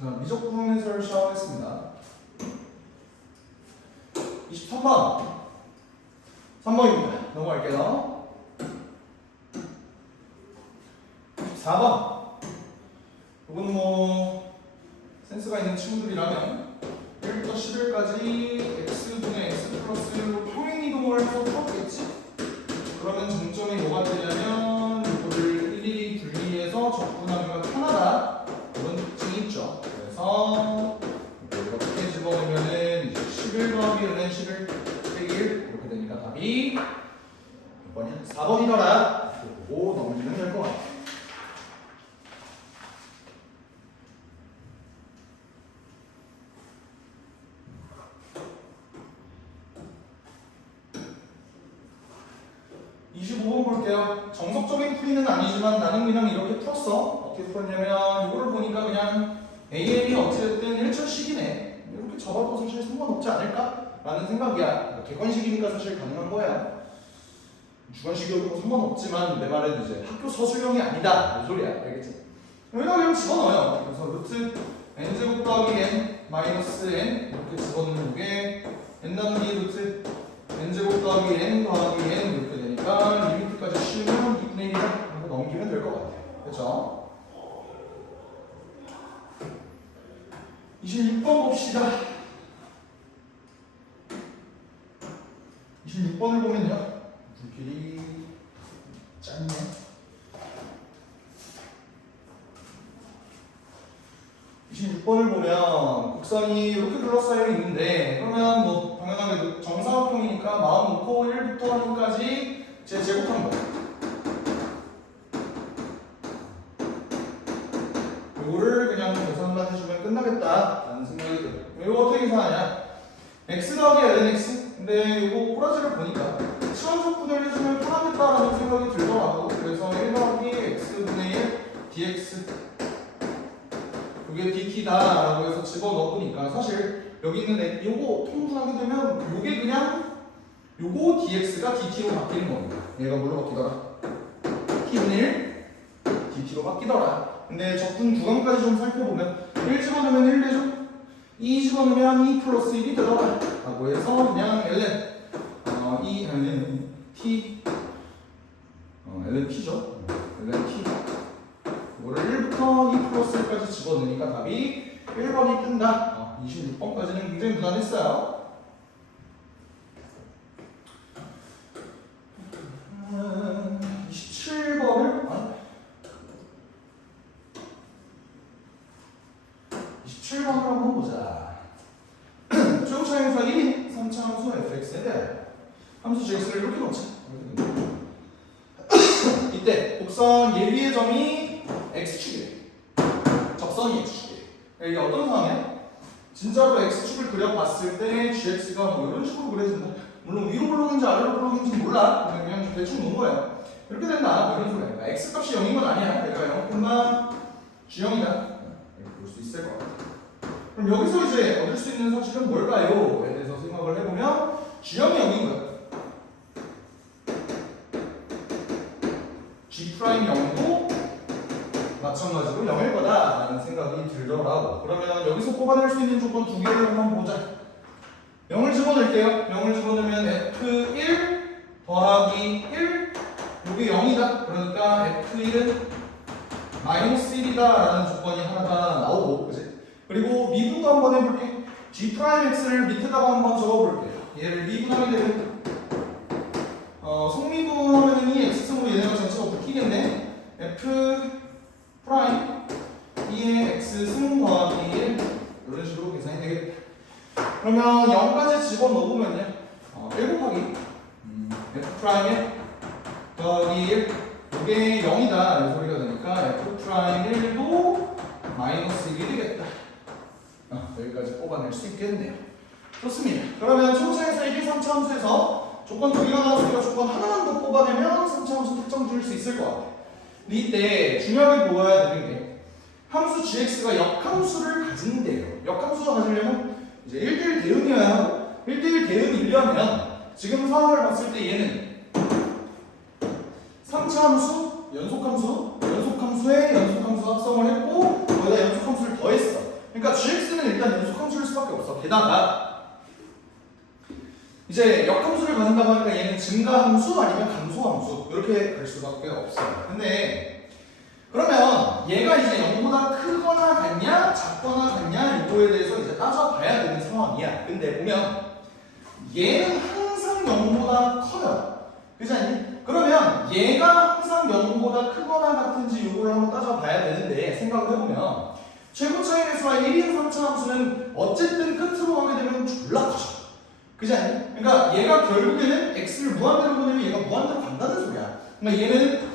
자, 미적분 해설 시작하겠습니다. 23번 3번입니다. 넘어갈게요. 4번 이건 뭐 센스가 있는 친구들이라면 1부터 11까지 x분의 x 플러스로 평행이동을 해서 풀었겠지? 그러면 정점이 뭐가 되냐면 이거를 일일이 분리해서 적분하기가 편하다 그런 특징이 있죠. 그래서 이렇게 집어넣으면은 이제 11 더하기 1은 11 빼기 1 이렇게 되니까 답이 몇 번이야? 4번이더라. 보고 넘기면 될 것 같아. 볼게요. 정석적인 풀이는 아니지만 나는 그냥 이렇게 풀었어. 어떻게 풀었냐면 이거를 보니까 그냥 AM이 어찌됐든 1차식이네. 이렇게 접어도 사실 상관없지 않을까? 라는 생각이야. 객관식이니까 사실 가능한 거야. 주관식이어도 상관없지만 내 말은 이제 학교 서술형이 아니다. 이 소리야. 알겠지? 여기다 그냥 집어넣어요. 그래서 루트 n제곱 더하기 n 마이너스 n 이렇게 집어넣는 게 n 나누기 루트 n제곱 더하기 n 더하기 n 이렇게 되니까 리미트까지 씌우면 2분의 1이라고 넘기면 될 것 같아요. 그렇죠? 26번 봅시다. 26번을 보면요. 불길이 짧네. 26번을 보면 곡선이 이렇게 둘러싸여 있는데 그러면 뭐 당연하게 정사각형이니까 마음 놓고 1부터 n까지 제 제곱한 거. 이거를 그냥 계산만 해주면 끝나겠다라는 생각이 들어요. 이거 어떻게 계산하냐? x 더하기 lnx. 근데 이거 꼬라지를 보니까 시원적분을 해주면 편하겠다라는 생각이 들더라고. 그래서 1 더하기 x분의 1 dx 이게 dt다라고 해서 집어넣으니까 사실 여기 있는 요거 통분하게 되면 요게 그냥 요거 dx가 dt로 바뀌는 겁니다. 얘가 뭘로 바뀌더라? t분의 1 dt로 바뀌더라. 근데 적분 구간까지 좀 살펴보면 1 집어넣으면 1 되죠? 2 집어넣으면 2 플러스 1이 되더라 라고 해서 그냥 ln ln t ln t죠? ln t 이거를 1부터 2 플러스 1까지 집어넣으니까 답이 1번이 뜬다. 26번까지는 굉장히 무난했어요. 27번을 한번 보자. 최고차 행사 1인 3차 함수 fx에 대하여 함수 gx를 이렇게 놓자. 이때 곡선 예비의 점이 x축이에요. 적선이 x축이에요. 이게 어떤 상황이야? 진짜로 x축을 그려봤을 때 gx가 뭐 이런 식으로 그려진다. 물론 위로 볼록인지 아래로 볼록인지 몰라. 그냥 대충 놓은 거예요. 이렇게 된다. 뭐 이런 소리야. 그러니까 x값이 0인 건 아니야. 그러니까 0, g형이다. 이렇게 볼 수 있을 것 같아. 그럼 여기서 이제 얻을 수 있는 사실은 뭘까요? 에 대해서 생각을 해보면 g형이 0인 거야. G'0도 마찬가지로 0일 거다라는 생각이 들더라고. 그러면 여기서 뽑아낼 수 있는 조건 두 개를 한번 보자. 0을 집어넣을게요. 0을 집어넣으면 F1 더하기 1 이게 0이다. 그러니까 F1은 마이너스 1이다 라는 조건이 하나가 나오고 그치? 그리고 미분도 한번 해볼게. G'X를 밑에다가 한번 적어볼게요. 얘를 미분하게 되면 성미분하면 이 x승으로 얘네가 전체가 붙이겠네. f 프라임 2의 x승 더하기 1 이런 식으로 계산이 되겠다. 그러면 0까지 집어넣으면요 1 곱하기 f 프라임 1 더하기 1 이게 0이다 이 소리가 되니까 f 프라임 1도 마이너스 1이 되겠다. 여기까지 뽑아낼 수 있겠네요. 좋습니다. 그러면 초차에서 1, 2, 3차 함수에서 조건 두 개가 나왔으니까 조건 하나만 더 뽑아내면 3차 함수 특정 지을 수 있을 것 같아. 근데 이때 중요하게 보아야 되는 게 함수 gx가 역함수를 가진대요. 역함수가 가지려면 이제 1대1 대응이어야 하고 1대1 대응이려면 지금 상황을 봤을 때 얘는 3차 함수, 연속함수에 연속함수 합성을 했고 거기다 연속함수를 더했어. 그러니까 거기다가 이제 역함수를 가진다고 하니까 얘는 증가함수 아니면 감소함수 이렇게 갈 수밖에 없어요. 근데 그러면 얘가 이제 0보다 크거나 같냐 작거나 같냐 이거에 대해서 이제 따져봐야 되는 상황이야. 근데 보면 얘는 항상 0보다 커요. 그렇지 않니? 그러면 얘가 항상 0보다 크거나 같은지 이걸 한번 따져봐야 되는데 생각을 해보면 최고 차이에서와 1인 3차 함수는 어쨌든 끝으로 가게 되면 졸라 커져. 그렇지 않니? 그러니까 얘가 결국에는 x를 무한대로 보내면 얘가 무한대로 간다는 소리야. 그러니까 얘는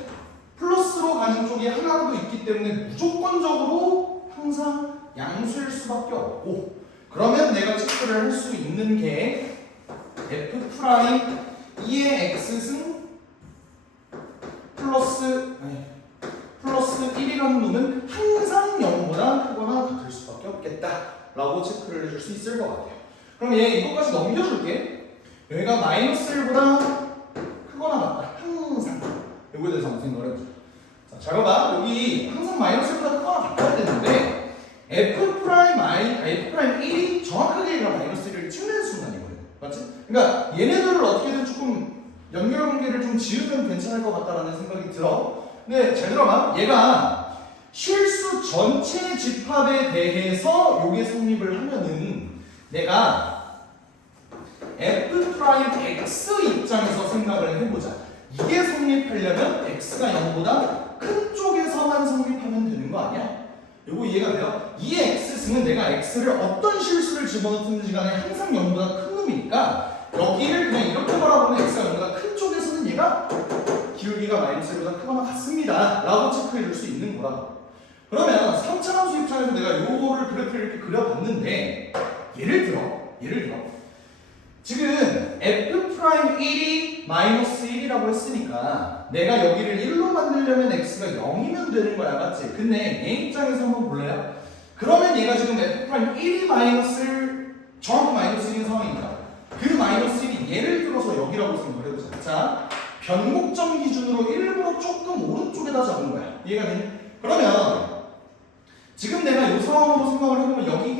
플러스로 가는 쪽이 하나라도 있기 때문에 무조건적으로 항상 양수일 수밖에 없고 그러면 내가 체크를 할 수 있는 게 f 프라임 2의 x승 플러스 1이라는 놈은 항상 0보다 크거나 같을 수밖에 없겠다 라고 체크를 해줄 수 있을 것 같아요. 그럼 얘 이것까지 넘겨줄게. 여기가 마이너스 1보다 크거나 같다. 항상 이거에 대해서 한번 생각을 해보자. 자, 잘 봐봐. 여기 항상 마이너스 1보다 크거나 같아야 되는데 f 프라임 1이 정확하게 얘가 마이너스 1을 찍는 순간이거든. 맞지? 그러니까 얘네들을 어떻게든 조금 연결관계를 좀 지으면 괜찮을 것 같다라는 생각이 들어. 근데 잘 들어봐. 얘가 실수 전체 집합에 대해서 요게 성립을 하면은 내가 f 프라임 x 입장에서 생각을 해보자. 이게 성립하려면 x가 0보다 큰 쪽에서만 성립하면 되는 거 아니야? 요거 이해가 돼요? 이 x승은 내가 x를 어떤 실수를 집어넣든지 간에 항상 0보다 큰 놈이니까 여기를 그냥 이렇게 바라보면 x가 0보다 큰 쪽에서는 얘가 기울기가 마이너스 1보다 크거나 같습니다 라고 체크해 줄 수 있는 거라고. 그러면 3차 함수 입장에서 내가 요거를 그래프를 이렇게 그려봤는데 예를 들어 지금 f 프라임 1이 마이너스 1이라고 했으니까 내가 여기를 1로 만들려면 x가 0이면 되는 거야. 맞지? 근데 얘 입장에서 한번 볼래요? 그러면 얘가 지금 f 프라임 1이 정확히 마이너스 1인 상황이니까 그 마이너스 1이 예를 들어서 여기라고 생각을 해보자. 자, 변곡점 기준으로 일부러 조금 오른쪽에다 잡은 거야. 이해가 되니? 그러면 지금 내가 이 상황으로 생각을 해보면 여기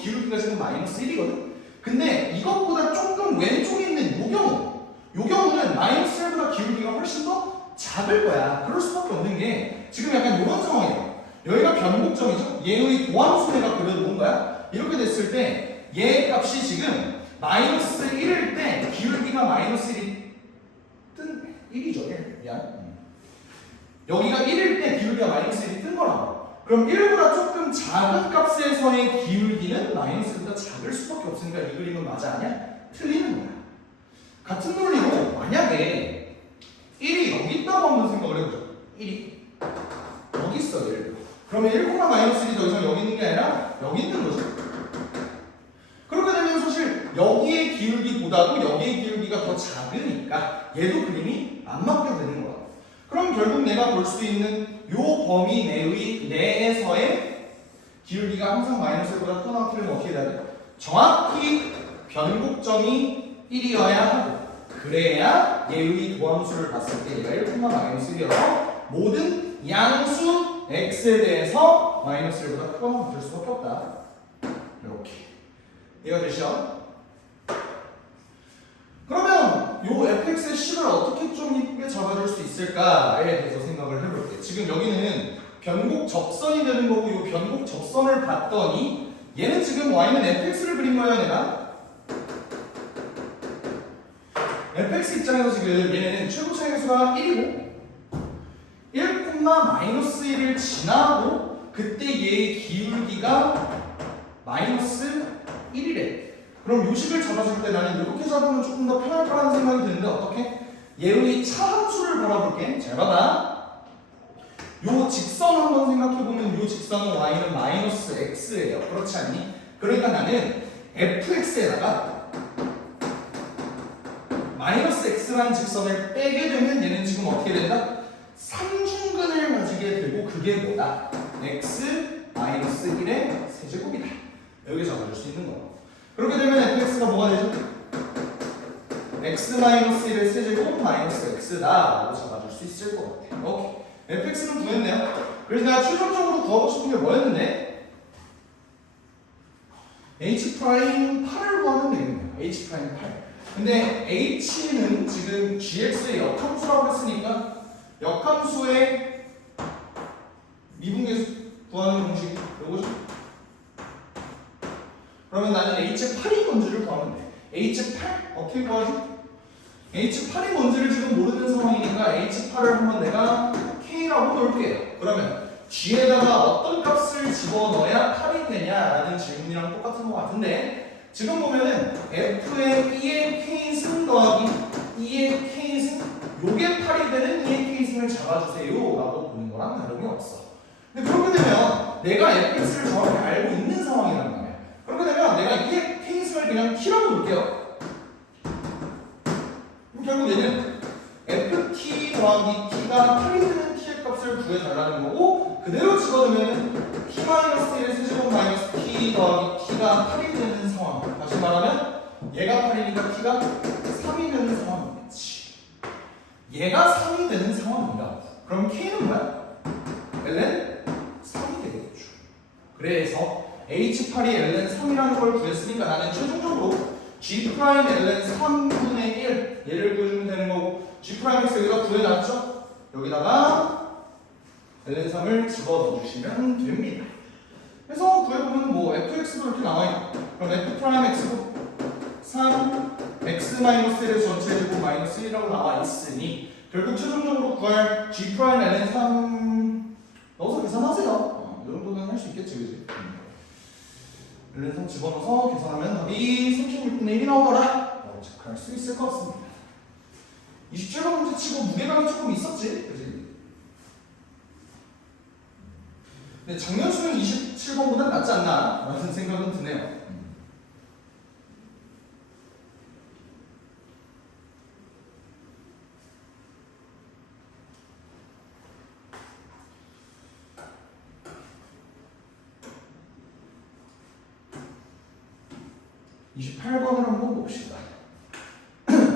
기울기가 지금 마이너스 1이거든? 근데 이것보다 조금 왼쪽에 있는 요 경우는 마이너스 1보다 기울기가 훨씬 더 작을 거야. 그럴 수밖에 없는 게 지금 약간 이런 상황이에요. 여기가 변곡점이죠? 얘의 도함수 내가 그려놓은 거야. 이렇게 됐을 때 얘 값이 지금 마이너스 1일 때 기울기가 마이너스 1이죠. 1. 여기가 1일 때 기울기가 마이너스 1이 뜬 거라고. 그럼 1보다 조금 작은 값에서의 기울기는 마이너스보다 작을 수밖에 없으니까 이 그림은 맞아 아니야? 틀리는 거야. 같은 논리로 만약에 1이 여기 있다고 한번 생각을 해보자. 1이 여기 있어 예를 들어. 그러면 1, 마이너스 1이 더 이상 여기 있는 게 아니라 여기 있는 거지. 그렇게 되면 사실 여기의 기울기보다도 여기의 기울기가 더 작으니까 얘도 그림이 안 맞게 되는 거야. 그럼 결국 내가 볼 수 있는 요 범위 내에서의 기울기가 항상 마이너스 1보다 크거나 틀리면 어떻게 돼야 돼? 정확히 변곡점이 1이어야 하고 그래야 얘의 도함수를 봤을 때 얘가 1, 마이너스 1이어서 모든 양수 x에 대해서 마이너스 1보다 크거나 같을 수밖에 없다. 이렇게 이해가 되시죠? 그러면 요 fx의 식을 어떻게 좀 이쁘게 잡아줄 수 있을까에 대해서 생각을 해볼게요. 지금 여기는 변곡 접선이 되는 거고 요 변곡 접선을 봤더니 얘는 지금 y는 fx를 그린 거예요. 내가 fx 입장에서 지금 얘네는 최고 차이수가 1이고 1, 마이너스 1을 지나고 그때 얘의 기울기가 마이너스 1이래. 그럼 요식을 잡아줄 때 나는 이렇게 잡으면 조금 더 편할 거라는 생각이 드는데 어떻게? 얘의 차함수를 바라볼게. 잘 봐봐. 요 직선 한번 생각해보면 요 직선은 y는 마이너스 x예요. 그렇지 않니? 그러니까 나는 fx에다가 마이너스 x라는 직선을 빼게 되면 얘는 지금 어떻게 된다? 삼중근을 가지게 되고 그게 뭐다? x 마이너스 1의 세제곱이다. 여기 잡아줄 수 있는 거. 그렇게 되면 fx가 뭐가 되죠? x 마이너스 1의 세제곱 마이너스 x다 라고 잡아줄 수 있을 것 같아요. 오케이. fx는 구했네요. 그래서 내가 최종적으로 구하고 싶은 게 뭐였는데? h' H'8을 구하면 되겠네요. H'8. 근데 H는 지금 GX의 역함수라고 했으니까 역함수의 미분계수 구하는 공식이 요거죠. 그러면 나는 H'8이 뭔지를 구하면 돼. H'8 어떻게 구하지? H'8이 뭔지를 지금 모르는 상황이니까 H'8을 한번 내가 K라고 놓을게요. 그러면 G에다가 어떤 값을 집어넣어야 8이 되냐라는 질문이랑 똑같은 것 같은데 지금 보면은 F의 E의 K승 더하기 E의 K승 요게 8이 되는 E의 K승을 잡아주세요 라고 보는 거랑 다름이 없어. 근데 그렇게 되면 내가 fx를 정확히 알고 있는 상황이란 말이야. 그렇게 되면 내가 E의 K승을 그냥 T라고 놓을게요. 그럼 결국 얘는 ft 더하기 t가 8이 되는 t의 값을 구해달라는 거고 그대로 집어넣으면 t-1의 세제곱 마이너스 t 더하기 t가 8이 되는 상황. 다시 말하면 얘가 8이니까 t가 3이 되는 상황이겠지. 얘가 3이 되는 상황입니다. 그럼 k는 뭐야? ln 3이 되겠죠. 그래서 h8이 ln 3이라는 걸 구했으니까 나는 최종적으로 g' ln 3분의 1 얘를 구해주면 되는 거고 G'X 여기다 구해놨죠? 여기다가 ln 3을 집어넣어주시면 됩니다. 그래서 구해보면 뭐 fx도 이렇게 나와있고 그럼 f'x도 3 x-1의 전체 제곱 마이너스 1이라고 나와있으니 결국 최종적으로 구할 G' ln 3 넣어서 계산하세요. 이 정도는 할 수 있겠지 그지? ln 3 집어넣어서 계산하면 답이 36분의 1이 나오더라 체크할 수 있을 것 같습니다. 27번 문제 치고 무게감이 조금 있었지? 그치? 근데 작년 수능 27번보단 낫지 않나? 라는 생각은 드네요. 28번을 한번 봅시다.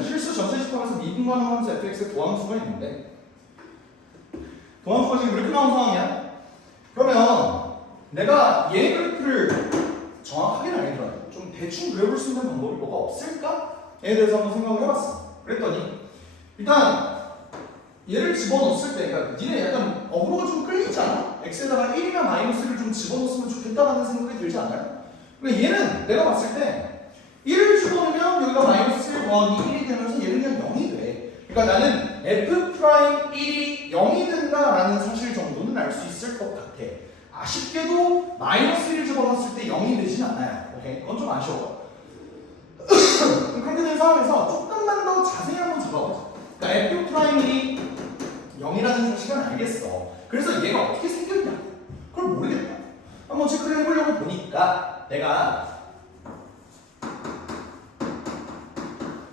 실수 전체 집합에서 미분가능 함수 fx의 도함수가 있는데 도함수가 지금 이렇게 나온 상황이야. 그러면 내가 얘 그래프를 정확하게는 아니더라도 좀 대충 그려볼 수 있는 방법이 뭐가 없을까? 에 대해서 한번 생각을 해봤어. 그랬더니 일단 얘를 집어넣었을 때 그러니까 니네 약간 어그로가 좀 끌리지 않아? x에다가 1이나 마이너스를 좀 집어넣었으면 좋겠다라는 생각이 들지 않아요? 그러니까 얘는 내가 봤을 때 1을 집어넣으면 여기가 마이너스 1 더하기 1이 되면서 얘는 그냥 0이 돼. 그러니까 나는 f'1이 0이 된다라는 사실 정도는 알 수 있을 것 같아. 아쉽게도 마이너스 1을 집어넣었을 때 0이 되진 않아요. 오케이? 그건 좀 아쉬워. 그렇게 된 상황에서 조금만 더 자세히 한번 잡아보자. 그러니까 f'1이 0이라는 사실은 알겠어. 그래서 얘가 어떻게 생겼냐? 그걸 모르겠다. 한번 체크를 해보려고 보니까 내가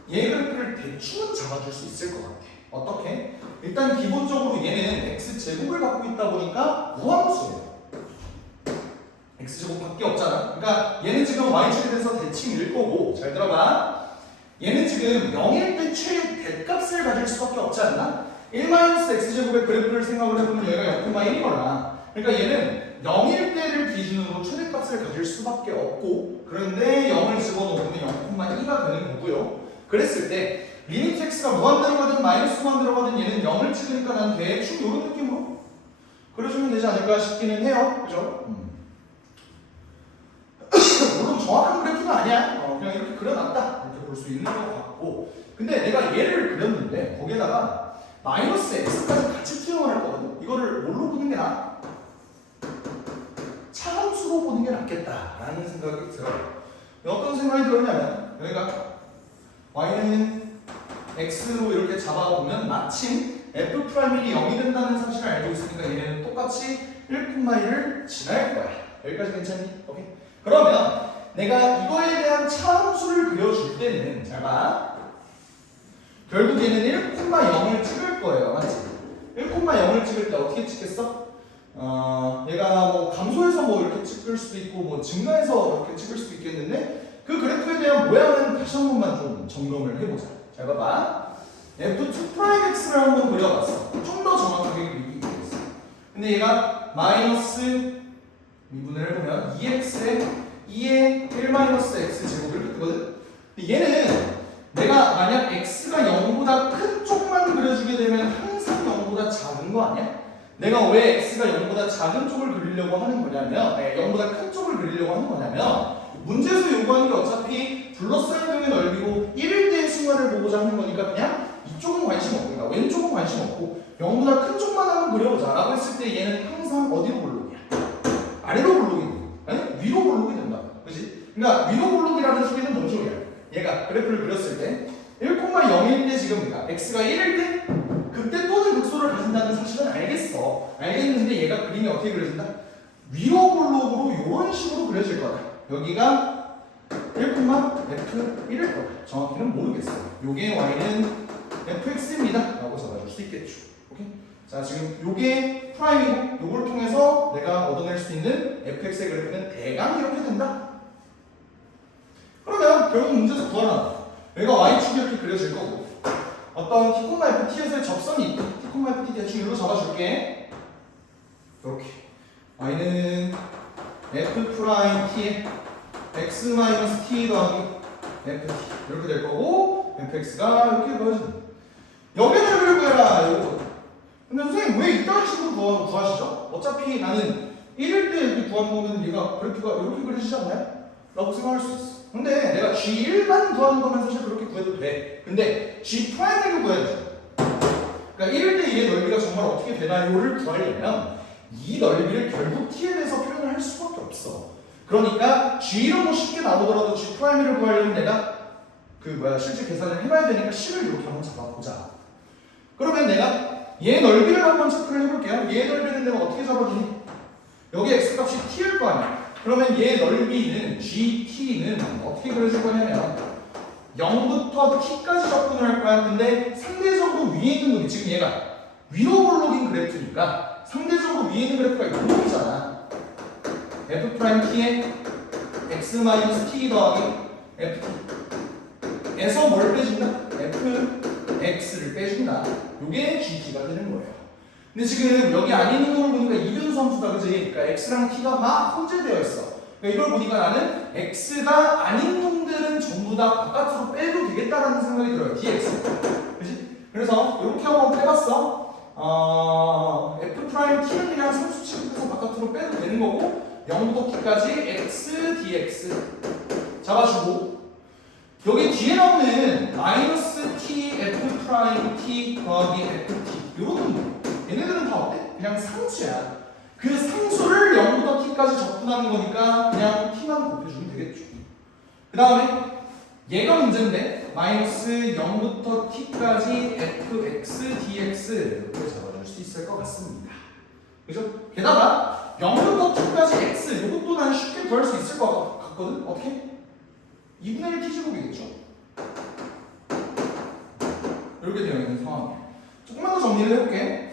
얘 그래프를 대충은 잡아줄 수 있을 것 같아. 어떻게? 일단 기본적으로 얘는 x제곱을 갖고 있다 보니까 무함수예요. x제곱밖에 없잖아. 그러니까 얘는 지금 y축에 대해서 대칭일 거고 잘 들어봐. 얘는 지금 0일 때 최대값을 가질 수밖에 없지 않나? 1-x제곱의 그래프를 생각을 해보면 얘가 0,1이거나 그러니까 얘는 0일 때를 기준으로 최대값을 가질 수밖에 없고 그런데 0을 집어넣으면 0,2가 되는 거고요. 그랬을 때 리미트 x가 무한대로 가든 마이너스 무한대로 가든 얘는 0을 찍으니까 난 대충 이런 느낌으로 그려주면 되지 않을까 싶기는 해요. 그죠? 물론 정확한 그래프는 아니야. 그냥 이렇게 그려놨다 이렇게 볼 수 있는 것 같고 근데 내가 얘를 그렸는데 거기에다가 마이너스 x까지 같이 투영을 할 거거든. 이거를 뭘로 보는 게 나아? 차함수로 보는 게 낫겠다라는 생각이 들어요. 어떤 생각이 들었냐면 여기가 y는 x로 이렇게 잡아보면 마침 f'이 0이 된다는 사실을 알고 있으니까 얘는 똑같이 1,1을 지날 거야. 여기까지 괜찮니? 오케이. 그러면 내가 이거에 대한 차함수를 그려줄 때는 잘 봐. 결국 얘는 1,0을 찍을 거예요. 맞지? 1,0을 찍을 때 어떻게 찍겠어? 얘가 뭐 감소해서 뭐 이렇게 찍을 수도 있고 뭐 증가해서 이렇게 찍을 수도 있겠는데 그 그래프에 대한 모양은 다시 한 번만 좀 점검을 해보자. 잘 봐봐. f2'x를 한번 그려봤어. 좀 더 정확하게 그리기 위해서. 근데 얘가 마이너스 미분을 해보면 2x에 2의 1-x 제곱 이렇게 뜨거든. 근데 얘는 내가 만약 x가 0보다 큰 쪽만 그려주게 되면 항상 0보다 작은 거 아니야? 내가 왜 x가 0보다 작은 쪽을 그리려고 하는 거냐면 0보다 큰 쪽을 그리려고 하는 거냐면 문제에서 요구하는 게 어차피 둘러싸인 동의 넓이고 1일 때의 순간을 보고자 하는 거니까 그냥 이쪽은 관심 없고 그러니까 왼쪽은 관심 없고 0보다 큰 쪽만 한번 그려보자 라고 했을 때 얘는 항상 어디로 볼록이야? 아래로 볼록이 돼. 아니 위로 볼록이 된다. 그치? 그러니까 위로 볼록이라는 소리는 뭔 소리야? 얘가 그래프를 그렸을 때 1,0일 때 지금 그러니까 x가 1일 때 극대 또는 극소를 가진다는 사실은 알겠어. 알겠는데 얘가 그림이 어떻게 그려진다? 위로 볼록으로 이런 식으로 그려질 거다. 여기가 1,f1일 거다. 정확히는 모르겠어. 요게 y는 fx입니다. 라고 잡아줄 수 있겠죠. 오케이? 자, 지금 요게 프라임이고 요걸 통해서 내가 얻어낼 수 있는 fx의 그래프는 대강 이렇게 된다. 그러면 결국 문제에서 구하라. 여기가 y축이 이렇게 그려질 거고 어떤 t, ft에서의 접선이 있고 t, ft 대충 일로 잡아줄게. 이렇게 y는 f 프라임 t에 x 마이너스 t 더하기 ft 이렇게 될 거고 fx가 이렇게 그려진다. 여기 넓이를 구해라. 이거. 근데 선생님 왜 이딴 식으로 구하시죠? 어차피 나는 1일 때 이렇게 구하는 거면 얘가 그래프가 이렇게 그려지지 않나요? 라고 생각할 수 있어. 근데 내가 G1만 구하는 거면 사실 그렇게 구해도 돼. 근데 G'를 구해야지. 그러니까 1일 때 얘의 넓이가 정말 어떻게 되나요를 구하려면 이 넓이를 결국 T에 대해서 표현을 할 수밖에 없어. 그러니까 G로 뭐 쉽게 나오더라도 G'를 구하려면 내가 실제 계산을 해봐야 되니까 10을 이렇게 한번 잡아보자. 그러면 내가 얘 넓이를 한번 체크를 해볼게요. 얘 넓이는 내가 어떻게 잡아주니? 여기 x값이 t일 거 아니야. 그러면 얘 넓이는 gt는 어떻게 그려줄 거냐면 0부터 t까지 접근을 할 거야. 근데 상대적으로 위에 있는 놈이 지금 얘가 위로 볼록인 그래프니까 상대적으로 위에 있는 그래프가 이 놈이잖아. f't에 x-t 더하기 ft에서 뭘 빼준다? fx를 빼준다. 요게 gt가 되는 거예요. 근데 지금 여기 안에 있는 걸 보니까 이변수 함수다, 그지? 그러니까 x랑 t가 막 혼재되어 있어. 그러니까 이걸 보니까 나는 x가 아닌 놈들은 전부 다 바깥으로 빼도 되겠다라는 생각이 들어요. dx. 그지? 그래서 이렇게 한번 빼봤어. f't는 그냥 상수 취급해서 바깥으로 빼도 되는 거고 0부터 t까지 x, dx 잡아주고 여기 뒤에 나오는 마이너스 t, f 프라임 t 더하기 ft 이런 놈들 얘네들은 다 어때? 그냥 상수야. 그 상수를 0부터 t까지 접근하는 거니까 그냥 t만 곱해주면 되겠죠. 그 다음에 얘가 문제인데 마이너스 0부터 t까지 fx, dx 이렇게 잡아줄 수 있을 것 같습니다. 그죠? 게다가 0부터 t까지 x 이것도 난 쉽게 구할 수 있을 것 같거든? 어떻게? 2분의 1 t제곱이겠죠? 이렇게 되어 있는 상황이에요. 조금만 더 정리를 해볼게.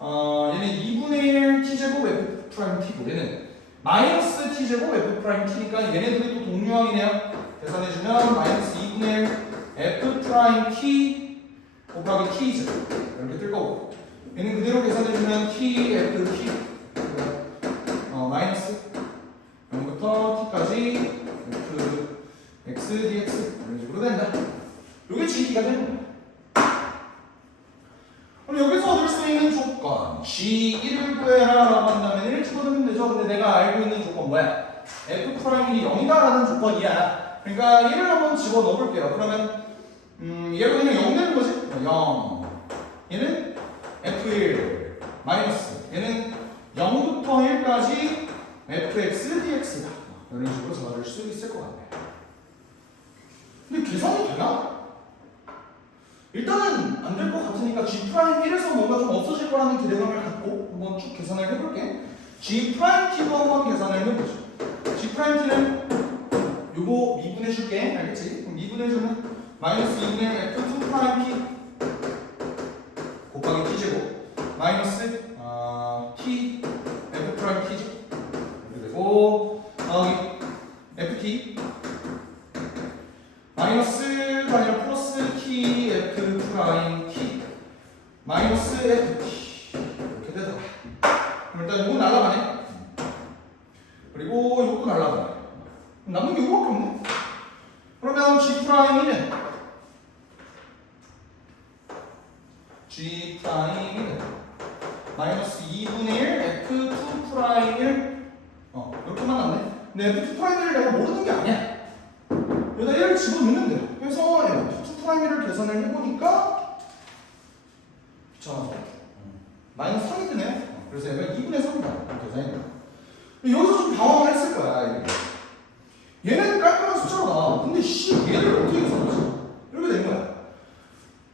얘는 2분의 1 t제곱 f 프라임 t고 얘는 마이너스 t제곱 f 프라임 t니까 얘네들이 또 동류항이네요. 계산해주면 마이너스 2분의 1 f 프라임 t 곱하기 t제곱 이렇게 뜰 거고 얘는 그대로 계산해주면 t f t 마이너스 0부터 t까지 f x dx 이런 식으로 된다. 이게 gt가 되는 거야. 그럼 여기서 얻을 수 있는 조건 G1을 구해라라고 한다면 1 집어넣으면 되죠. 근데 내가 알고 있는 조건 뭐야? F 프라임이 0이다라는 조건이야. 그러니까 1을 한번 집어넣어 볼게요. 그러면 얘가 그냥 0 되는 거지? 0 얘는 F1 마이너스 얘는 0부터 1까지 fx dx다. 이런 식으로 잡아줄 수 있을 것 같네요. 근데 계산이 되나? 일단은 안 될 것 같으니까 G'1에서 뭔가 좀 없어질 거라는 기대감을 갖고 한번 쭉 계산을 해볼게. G'T도 한번 계산을 해보죠. G'T는 요거 미분해줄게. 알겠지? 그럼 미분해주면 마이너스 2분의 F2'T 곱하기 T제곱 마이너스 T F'T죠. 이렇게 되고 더하기 FT 마이너스가 아니라 플러스 t f 프라임 t 마이너스 ft 이렇게 되더라. 그럼 일단 이거 날라가네. 그리고 이것도 날라가네. 남는 게 이거밖에 없네. 그러면 G 프라임이는 마이너스 2분의 1 F2 프라임을 이렇게만 남네. 근데 F2 프라임을 내가 모르는 게 아니야. 여기다 1을 집어넣는 데. 그래서 F2 프라임을 계산을 해보니까 마이너스 3이 뜨네. 그래서 얘가 2분의 3이다. 계산했다. 여기서 좀 당황을 했을 거야. 얘는 깔끔한 숫자로 나와. 근데 얘를 어떻게 계산하지? 이렇게 된 거야.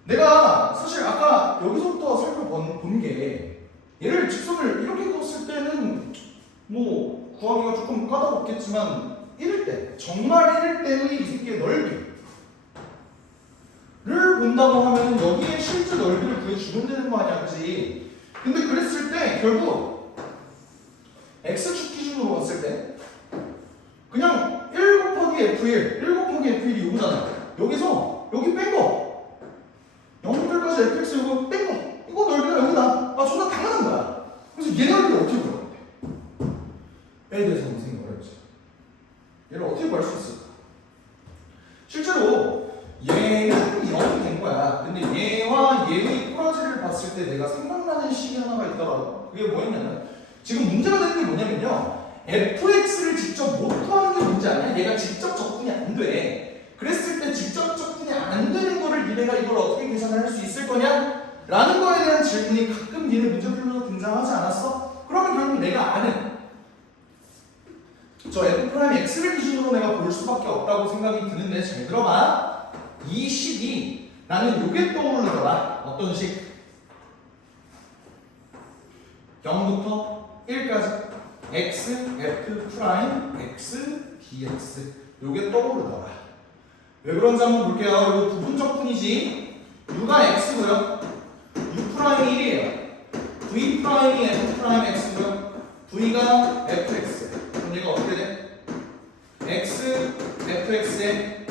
내가 사실 아까 여기서부터 살펴본 게 얘를 직선을 이렇게 그었을 때는 뭐 구하기가 조금 까다롭겠지만 1일 때, 정말 1일 때의 이 새끼의 넓이를 본다고 하면 여기에 실제 넓이를 구해주면 되는 거 아니야, 그치? 근데 그랬을 때 결국 x축 기준으로 봤을 때 그냥 1 곱하기 f1, 1 곱하기 f1이 요거잖아. 여기서 여기 뺀 거 0부터까지 fx 요거 뺀 거 이거 넓이가 여기다. 존나 당연한 거야. 그래서 얘 넓이를 어떻게 구할 건데? 얘에 대해서 한번 생각을 해보자. 얘를 어떻게 구할 수 있을까? 실제로 얘는 0이 된 거야. 근데 얘와 얘의 꼬라지를 봤을 때 내가 생각나는 식이 하나가 있더라고. 그게 뭐였냐면 지금 문제가 되는 게 뭐냐면요, fx를 직접 못 구하는 게 문제 아니야. 얘가 직접 적분이 안 돼. 그랬을 때 직접 적분이 안 되는 거를 니네가 이걸 어떻게 계산을 할 수 있을 거냐? 라는 거에 대한 질문이 가끔 니네 문제 풀면서 등장하지 않았어? 그러면 결국 내가 아는 저 f'(x를) 기준으로 내가 볼 수밖에 없다고 생각이 드는데 잘 들어봐. 이 식이 나는 요게 떠오르더라. 어떤 식? 0부터 1까지 x, f 프라임, x, dx 요게 떠오르더라. 왜 그런지 한번 볼게요. 이거 부분적분이지. u가 x고요. u 프라임이 1이에요. v 프라임이 f 프라임 x고요. v가 fx. 그럼 얘가 어떻게 돼? x, fx에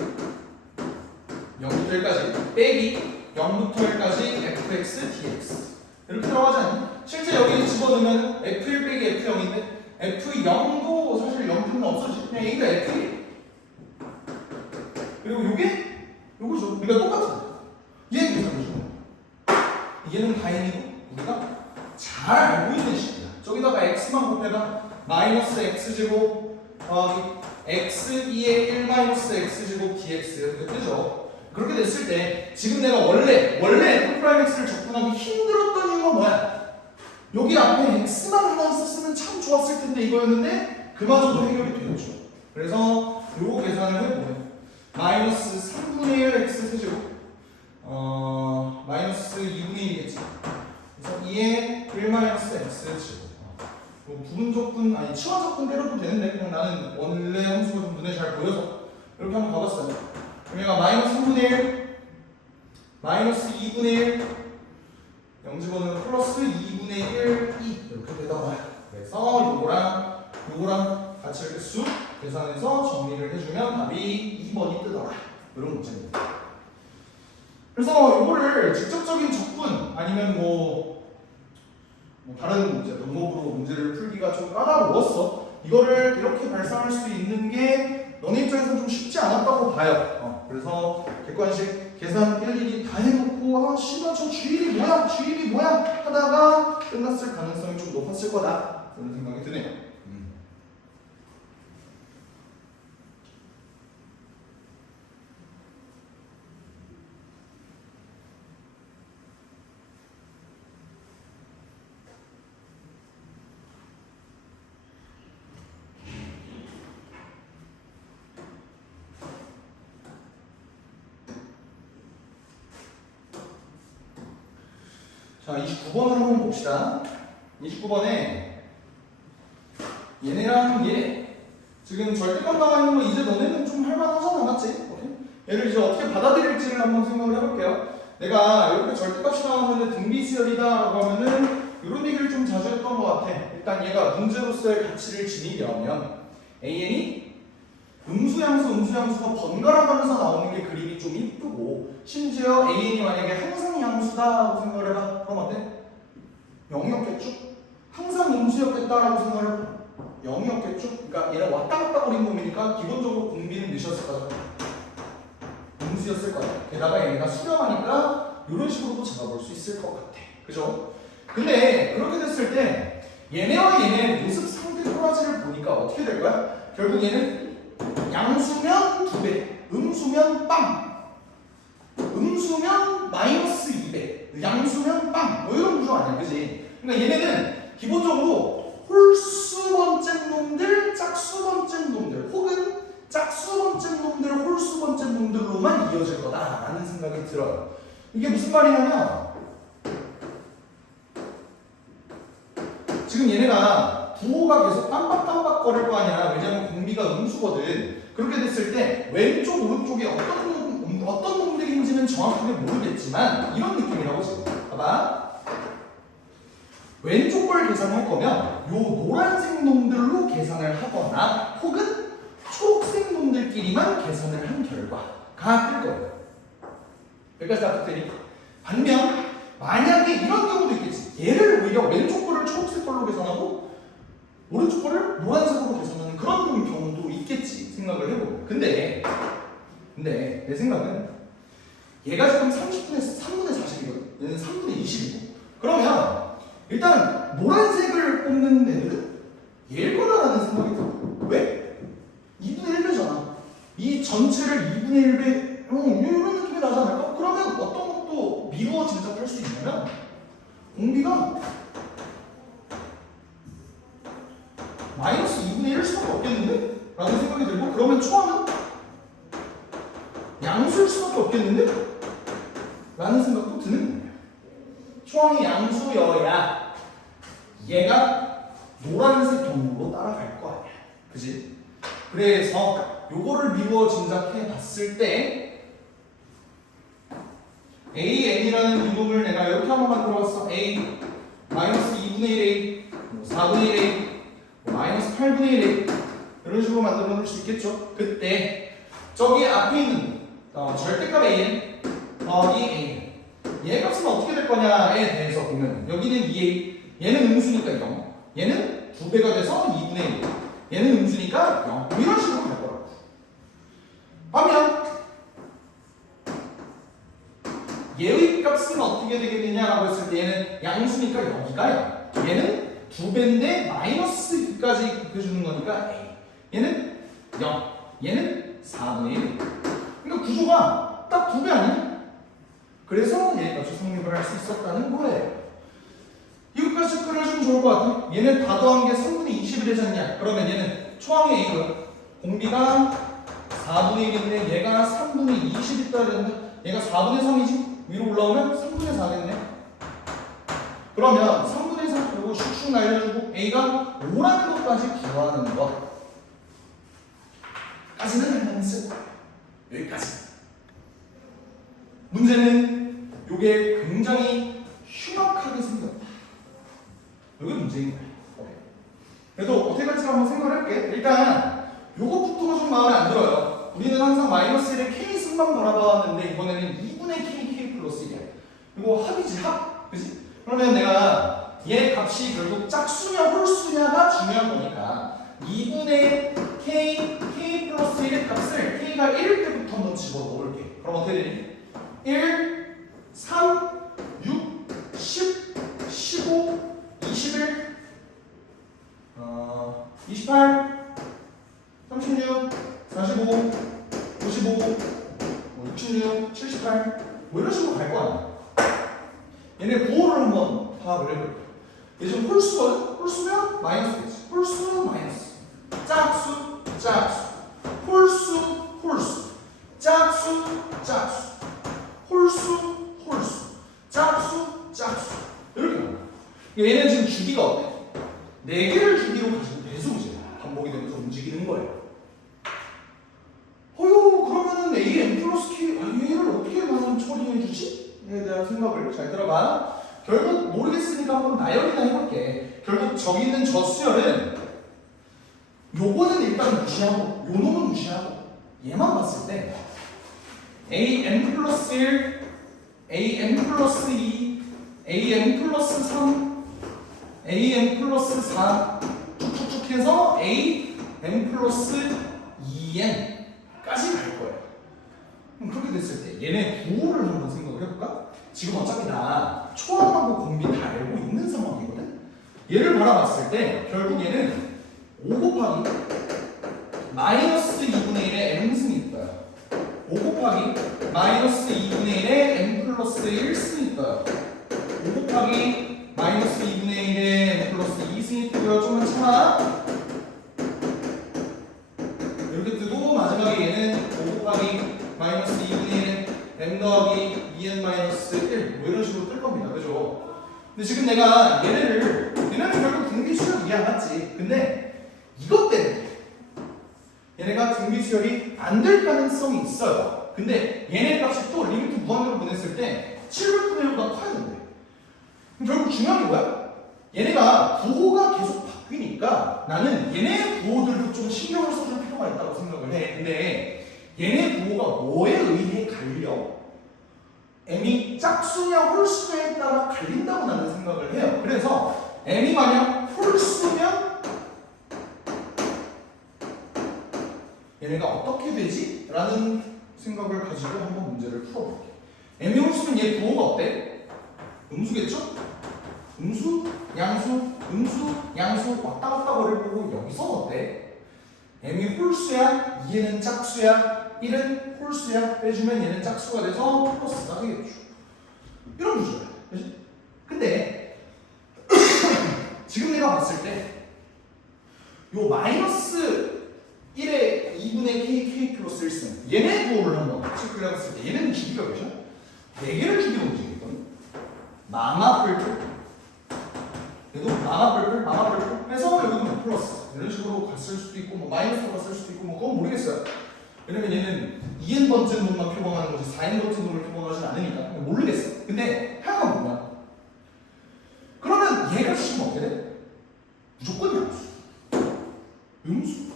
0부터 1까지 빼기 0부터 1까지 fx, dx 이렇게 들어가지 않니? 실제 여기 집어넣으면 f1 빼기 f0인데 f0도 사실 0분은 없어지지. 그냥 얘가 f1. 그리고 요거죠. 우리가 똑같은 얘 계산해줘. 얘는 다행히도 우리가 잘 알고 있는 식이야. 저기다가 x만 곱해봐. 마이너스 x제곱 더하기 x2의 1 마이너스 x제곱 dx 이렇게 뜨죠. 그렇게 됐을 때 지금 내가 원래 f'x를 적분하기 힘들었던 이유가 뭐야? 여기 앞에 x만 하나 있었으면 참 좋았을 텐데 이거였는데 그마저도 해결이 되었죠. 그래서 요거 계산을 해보면 마이너스 3분의 1 x 세제곱 마이너스 2분의 1이겠지. 그래서 2의 1 마이너스 x 제곱. 부분적분 아니 치환적분 때려도 되는데 그냥 나는 원래 함수가 좀 눈에 잘 보여서 이렇게 한번 가봤어요. 그럼 얘가 마이너스 3분의 1 마이너스 2분의 1 0 집어넣으면 플러스 2분의 1 2 이렇게 되더라. 그래서 요거랑 같이 이렇게 쑥 계산해서 정리를 해주면 답이 2번이 뜨더라. 이런 문제입니다. 그래서 요거를 직접적인 적분 아니면 뭐 다른 문제, 방법으로 문제를 풀기가 좀 까다로웠어. 이거를 이렇게 발상할 수 있는 게 너네 입장에서는 좀 쉽지 않았다고 봐요. 그래서 객관식 계산 일일이 다 해놓고 씨발 저 주일이 뭐야 하다가 끝났을 가능성이 좀 높았을 거다. 그런 생각이 드네요. 자, 29번을 한번 봅시다. 29번에 얘네랑 얘 지금 절대값 나와 있는 거 이제 너네는 좀 할만하잖아, 맞지? 얘를 이제 어떻게 받아들일지를 한번 생각을 해볼게요. 내가 이렇게 절대값이 나오면 등비수열이다라고 하면은 이런 얘기를 좀 자주 했던 것 같아. 일단 얘가 문제로서의 가치를 지니려면 AN이 음수양수가 번갈아 가면서 나오는 게 그림이 좀 이쁘고, 심지어 AN이 만약에 항상 양수다라고 생각을 해봐. 그럼 어때? 0이었겠죠? 항상 음수였겠다라고 생각을 해봐. 0이었겠죠? 그러니까 얘는 왔다 갔다 거리는 놈이니까 기본적으로 공비는 몇이었을 거죠? 음수였을 거예요. 게다가 얘가 수렴하니까 이런 식으로도 잡아볼 수 있을 것 같아. 그죠? 근데 그렇게 됐을 때 얘네와 얘네의 모습 상대 꼬라지를 보니까 어떻게 될까요? 결국 얘는 양수면 2배, 음수면 빵, 음수면 마이너스 2배, 양수면 빵, 뭐 이런 구조 아니야, 그지? 그러니까 얘네는 기본적으로 홀수번째 놈들, 짝수번째 놈들, 혹은 짝수번째 놈들, 홀수번째 놈들로만 이어질 거다라는 생각이 들어요. 이게 무슨 말이냐면 지금 얘네가 부호가 계속 깜빡깜빡 거릴 거 아니야. 왜냐면 공비가 음수거든. 그렇게 됐을 때 왼쪽 오른쪽에 어떤 놈들인지는 정확하게 모르겠지만 이런 느낌이라고 지금 봐봐. 왼쪽 걸 계산할 거면 요 노란색 놈들로 계산을 하거나 혹은 초록색 놈들끼리만 계산을 한 결과가 뜰 거예요. 여기까지 다 붙더니 반면 만약에 이런 경우도 있겠지. 얘를 오히려 왼쪽 거를 초록색 걸로 계산하고 오른쪽 거를 노란색으로 계산하는 그런 경우도 있겠지 생각을 해보면. 근데 내 생각은 얘가 지금 30분에서 3분의 40이거든. 얘는 3분의 20이고. 그러면 일단 노란색을 뽑는 애들은 얘일 거다라는 생각이 들어. 왜? 2분의 1배잖아. 이 전체를 2분의 1배 이런 느낌이 나지 않을까? 그러면 어떤 것도 미루어 짐작할 수 있냐면 공비가 마이너스 2분의 1일 수밖에 없겠는데? 라는 생각이 들고 그러면 초항은 양수일 수밖에 없겠는데? 라는 생각도 드는 거예요. 초항이 양수여야 얘가 노란색 경로로 따라갈 거 아니야. 그지? 그래서 요거를 미루어 짐작해 봤을 때 AN이라는 이름을 내가 이렇게 한번 만들어봤어. A 마이너스 2분의 1A 4분의 1A 마이너스 8분의 1A 이런 식으로 만들어 놓을 수 있겠죠. 그때 저기 앞에 있는 절대값 AN 더하기 AN 얘 값은 어떻게 될 거냐에 대해서 보면 여기는 2A 얘는 음수니까 0 얘는 2배가 돼서 2분의 1 얘는 음수니까 0 이런 식으로 갈 거라고. 반면 얘의 값은 어떻게 되겠느냐라고 했을 때 얘는 양수니까 여기가 0 얘는 2배인데 마이너스 2까지 곱해주는 거니까 A 얘는 0 얘는 4분의 1 그러니까 구조가 딱 2배 아니야? 그래서 얘가 주성립을 할 수 있었다는 거예요. 이것까지 끌어주면 좋을 것 같아. 얘는 다 더한 게 3분의 20이 되지 않냐? 그러면 얘는 초항의 A고요. 공비가 4분의 1인데 얘가 3분의 20이 떠야 된다. 얘가 4분의 3이지? 위로 올라오면 3분의 4겠네. 그러면 3분의 3 그리고 슉슉 날려주고 A가 5라는 것까지 구하는 것 까지는 할만 쓰고 여기까지. 문제는 이게 굉장히 흉악하게 생겼다. 이게 문제인 거야. 그래도 어떻게 할지 한번 생각을 해볼게. 일단 요것부터가 좀 마음에 안 들어요. 우리는 항상 마이너스 1의 K승만 바라봤는데 이번에는 2분의 K 플러스 1이야. 이거 합이지 합. 그치? 그러면 내가 얘 값이 결국 짝수냐 홀수냐가 중요한 거니까 2분의 K 플러스 1의 값을 K가 1일 때부터 한번 집어넣을게. 그럼 어떻게 되니? 1, 3, 6, 10, 15, 21, 28, 36, 45, 55, 66, 78 뭐 이런 식으로 갈 거 아니야. 얘네 부호를 한번 파악을 해볼게요. 얘 지금 홀수거든? 홀수면 마이너스겠지. 홀수 마이너스 짝수 짝수 홀수 홀수 짝수 짝수 홀수 홀수 짝수 짝수 이렇게 나와. 얘는 지금 주기가 어때? 4개를 주기로 가지고 배수구제야. 반복이 되면서 움직이는 거예요. 그러면은 AN 플러스 K 얘를 어떻게 나는 처리해주지? 에 대한 생각을 잘 들어봐. 결국 모르겠으니까 한번 나열이나 해볼게. 결국 저기 있는 저 수열은 요거는 일단 무시하고 요 놈은 무시하고 얘만 봤을 때 AN 플러스 1, AN 플러스 2, AN 플러스 3, AN 플러스 4 쭉쭉쭉 해서 a m 플러스 2n까지 갈 거예요. 그럼 그렇게 됐을 때 얘네 부호를 한번 생각을 해볼까? 지금 어차피 나 초함하고 공비 다 알고 있는 상황이거든? 얘를 바라봤을 때 결국 얘는 5 곱하기 마이너스 2분의 1의 m승이 있어요. 5 곱하기 마이너스 2분의 1의 m 플러스 1승이 있어요. 5 곱하기 마이너스 2분의 1의 m 플러스 2승이 뜨고요. 좀만 참아. 이렇게 뜨고 마지막에 얘는 5 곱하기 마이너스 2분의 1의 m 더하기 2n 마이너스 1 뭐 이런 식으로 뜰 겁니다. 그죠? 근데 지금 내가 얘네는 결국 등비 수열이 안 맞지. 근데 이것 때문에 얘네가 등비 수열이 안 될 가능성이 있어요. 근데 얘네 값이 또 리미트 무한대로 보냈을 때 7분의 1보다 커야 된대. 그럼 결국 중요한 게 뭐야? 얘네가 부호가 계속 바뀌니까 나는 얘네 부호들도 좀 신경을 써줄 필요가 있다고 생각을 해. 근데 얘네 부호가 뭐에 의해 갈려? m이 짝수냐 홀수냐에 따라 갈린다고 나는 생각을 해요. 그래서 m이 만약 홀수면 얘네가 어떻게 되지? 라는 생각을 가지고 한번 문제를 풀어볼게. m이 홀수면 얘 부호가 어때? 음수겠죠? 음수, 양수, 음수, 양수 왔다 갔다 거리고 여기서 어때? m이 홀수야? 2얘는 짝수야? 1은 홀수야? 빼주면 얘는 짝수가 돼서 플러스가 되겠죠. 이런 구조야. 그치? 근데 지금 내가 봤을 때 요 마이너스 1의 2분의 k 플러스 1승 얘네 부호를 한번 체크를 해봤을 때 얘는 주기가 몇이야? 4개를 주기로 움직이거든. 마마뿔뿔 얘도 마마뿔뿔 해서 여기도 뭐 플러스 이런 식으로 갔을 수도 있고 뭐 마이너스로 갔을 수도 있고 뭐 그건 모르겠어요. 왜냐면 얘는 2n번째 놈만 표방하는 거지 4n번째 놈을 표방하진 않으니까 모르겠어. 근데 하여간 뭐냐? 그러면 얘가 지금 어떻게 돼? 무조건 양수,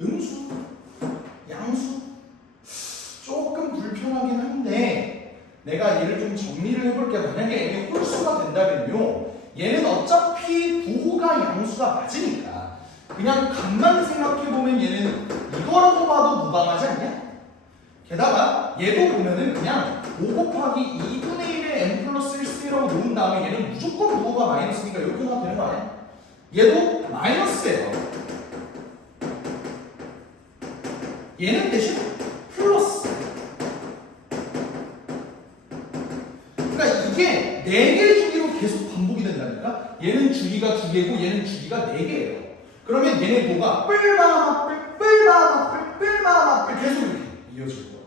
음수, 양수. 조금 불편하긴 한데 내가 얘를 좀 정리를 해볼게. 만약에 얘가 홀수가 된다면요 얘는 어차피 부호가 양수가 맞으니까 그냥 값만 생각해보면 얘는 이거라고 봐도 무방하지 않냐? 게다가 얘도 보면은 그냥 5 곱하기 2분의 1의 m 플러스 1승이라고 놓은 다음에 얘는 무조건 부호가 마이너스니까 이렇게 하면 되는 거 아니야? 얘도 마이너스예요. 얘는 대신 플러스. 그러니까 이게 4개 주기로 계속 반복이 된다니까? 얘는 주기가 2개고 얘는 주기가 4개예요. 그러면 얘네 뭐가 뿔마마뿔 계속 이렇게 이어질 거야.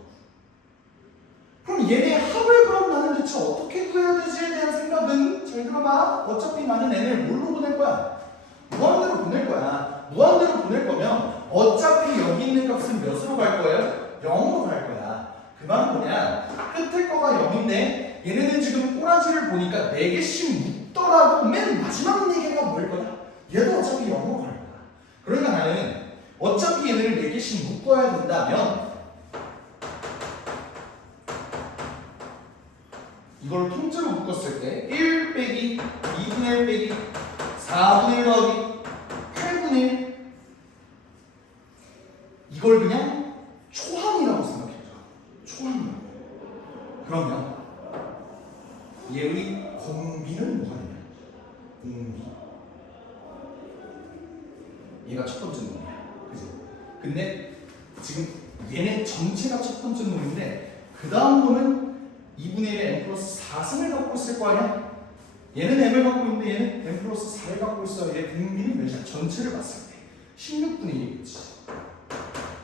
그럼 얘네 합을 그럼 나는 대체 어떻게 구해야 되지에 대한 생각은 잘 들어봐. 어차피 나는 얘네를 뭘로 보낼 거야? 무한대로 보낼 거야. 무한대로 보낼 거면 어차피 여기 있는 값은 몇으로 갈 거예요? 0으로 갈 거야. 그 말은 뭐냐? 끝에 거가 0인데 얘네는 지금 꼬라지를 보니까 4개씩 묶더라도 맨 마지막 4개가 뭘 거야? 얘도 어차피 0으로 갈 거야. 그러니까 나는 어차피 얘네를 4개씩 묶어야 된다면 이걸 통째로 묶었을 때 1 빼기 2분의 1 빼기 4분의 1 더하기 8분의 1 이걸 그냥 초함이라고 생각해줘. 초함이라고. 그러면 얘의 공비는 뭐가 되냐? 공비. 얘가 첫 번째 놈이야. 그지? 근데 지금 얘네 전체가 첫 번째 놈인데 그 다음 놈은 2분의 1의 m 플러스 4승을 갖고 있을 거 아니야? 얘는 m을 갖고 있는데 얘는 m 플러스 4를 갖고 있어. 얘 공비는 몇이야? 전체를 봤을 때 16분의 1이겠지.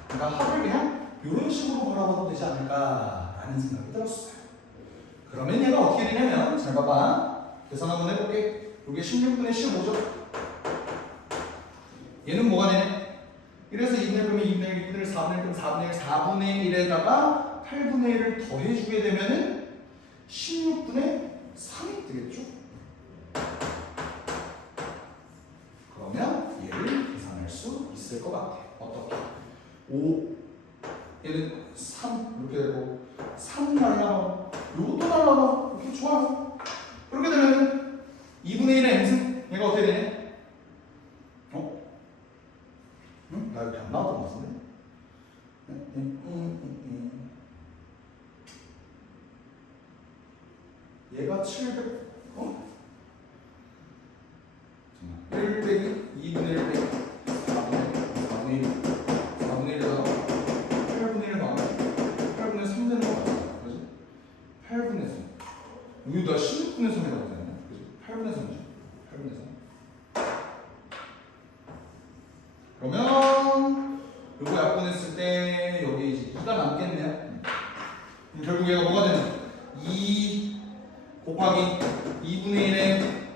그러니까 합을 그냥 이런 식으로 바라봐도 되지 않을까라는 생각이 들었어요. 그러면 얘가 어떻게 되냐면 잘 봐봐. 계산 한번 해볼게. 이게 16분의 15죠. 얘는 뭐가 되냐? 1에서 2분의 1 빼면 2분의 1, 2분의 1, 4분의 1 빼면 4분의 1, 4분의 1에다가 8분의 1을 더해주게 되면은 16분의 3이 되겠죠? 그러면 얘를 계산할 수 있을 것 같아. 어떻게? 5 얘는 3 이렇게 되고 3 날라가 요것도 날라가 이렇게 좋아요. 그렇게 되면 2분의 1의 m승 얘가 어떻게 되냐? 아 이렇게 안 나왔던 것 같은데? 얘가 700 1 빼기 2분의 1 빼기 4분의 1 4분의 1에다가 8분의 1 나오면 8분의 3 되는 거 맞아. 그지? 8분의 3 여기다 16분의 3이라고 되네. 그지? 8분의 3이죠. 8분의 3 그러면 요거 약분했을 때 여기 이제 2가 남겠네요. 결국 얘가 뭐가 되는 2 곱하기 2분의 1의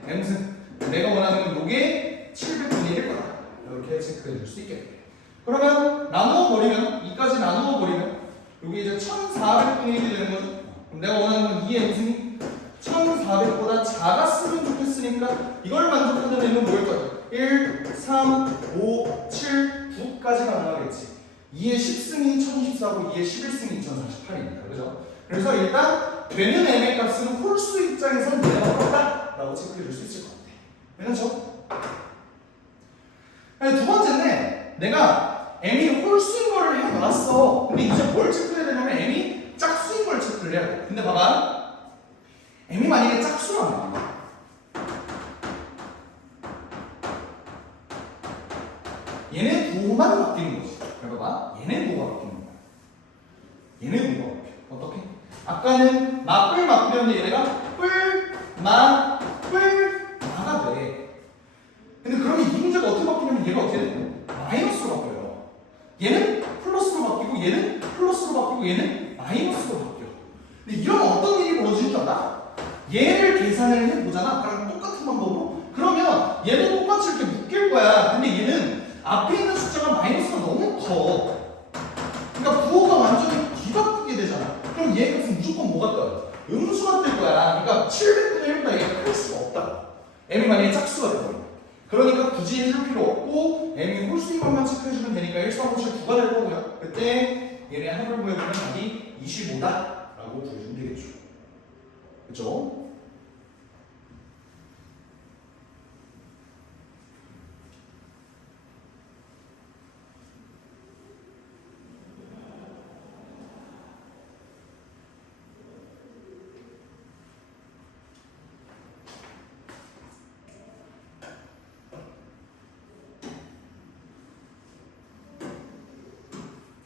m승 내가 원하는 건 요게 700분의 1일 거다. 이렇게 체크해 줄 수 있겠네. 그러면 나누어 버리면 2까지 나누어 버리면 요게 이제 1400분의 1이 되는 거죠. 그럼 내가 원하는 건 2의 m승이 1400보다 작았으면 좋겠으니까 이걸 만족하는 애는 뭐일 거야? 1, 3, 5, 7, 9까지 가능하겠지. 2의 10승이 1024고 2의 11승이 2048이니까. 그죠? 그래서 일단 되는 m의 값은 홀수 입장에선 내가 어렵다 라고 체크해 줄 수 있을 것 같아. 그렇죠? 두 번째는 내가 m이 홀수인 거를 해놨어. 근데 이제 뭘 체크해야 되냐면 m이 짝수인 걸 체크를 해야 돼. 근데 봐봐. m이 만약에 짝수라면 얘네 부호만 바뀌는 거지. 봐봐. 얘네 부호가 바뀌는 거야. 얘네 부호가 바뀌어. 어떻게? 아까는 막뿔 막뿔이었는데 얘네가 뿔, 마, 뿔, 마가 돼. 근데 그러면 이 문제가 어떻게 바뀌냐면 얘가 어떻게 돼? 마이너스로 바뀌어요. 얘는 플러스로 바뀌고 얘는 플러스로 바뀌고 얘는 마이너스로 바뀌어. 근데 이러면 어떤 일이 벌어지는 줄 알아? 얘를 계산을 해보잖아. 아까랑 똑같은 방법으로. 그러면 얘는 똑같이 이렇게 묶일 거야. 근데 얘는 앞에 있는 숫자가 마이너스가 너무 커. 그러니까 부호가 완전히 뒤바뀌게 되잖아. 그럼 얘 값은 무조건 뭐가 떠요? 음수가 뜰 거야. 그러니까 700분의 1보다 얘가 클 수가 없다. m이 만약에 짝수가 되거든. 그러니까 굳이 해줄 필요 없고 m이 홀수인 것만 체크해주면 되니까 1, 3, 5, 7, 9가 될 거고요. 그때 얘네 합을 구해보면 답이 25다 라고 구해주면 되겠죠. 그쵸?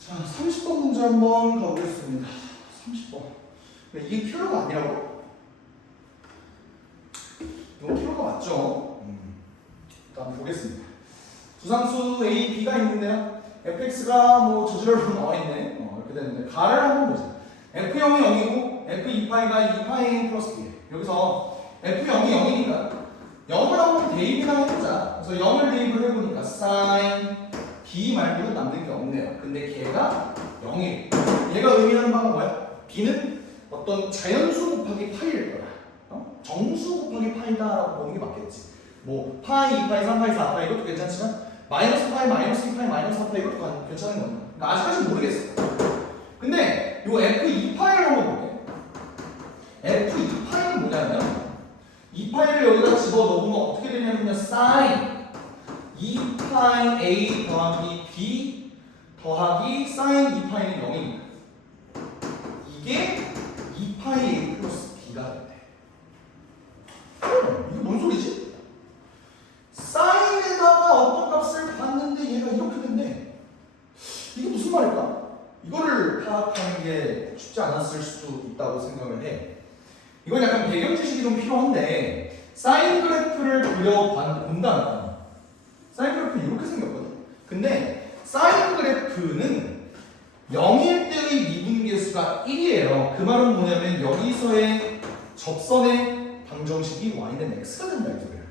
자, 30번 문제 한번 가보겠습니다. 30번. 이게 필요가 아니라고? 이거 필요가 맞죠? 일단 보겠습니다. 두상수 A, B가 있는데요. fx가 뭐 저지랄로 나와있네. 이렇게 되는데 가를 한번 보자. f0이 0이고 f2파이가 2파이 플러스 b. 여기서 f0이 0이니까 0을 한번 대입이나 해보자. 그래서 0을 대입을 해보니까 sin b 말고는 남는 게 없네요. 근데 걔가 0이에요. 얘가 의미하는 바가 뭐야? b는 어떤 자연수 곱하기 파이일 거야. 정수 곱하기 파이다라고 보는 게 맞겠지. 뭐 파이, 2파이, 3파이, 4파이 이것도 괜찮지만 마이너스 파이, 마이너스 2파이, 마이너스 4파이 이것도 괜찮은 거야. 그러니까 아직까지는 모르겠어. 근데 요 f2파이를 한번 볼게. f2파이는 뭐냐면 2파이를 여기다 집어넣으면 어떻게 되냐면요. sin 2파이 a 더하기 b 더하기 sin 2파이는 0입니다. 이게 2파이 a 플러스 b가 된대. 이게 뭔 소리지? sine에다가 어떤 값을 봤는데 얘가 이렇게 된대. 이게 무슨 말일까? 이거를 파악하는 게 쉽지 않았을 수도 있다고 생각을 해. 이건 약간 배경 지식이 좀 필요한데 사인 그래프를 그려본다면 사인 그래프는 이렇게 생겼거든. 근데 사인 그래프는 0일 때의 미분계수가 1이에요. 그 말은 뭐냐면 여기서의 접선의 방정식이 y는 x가 된다 이 소리야.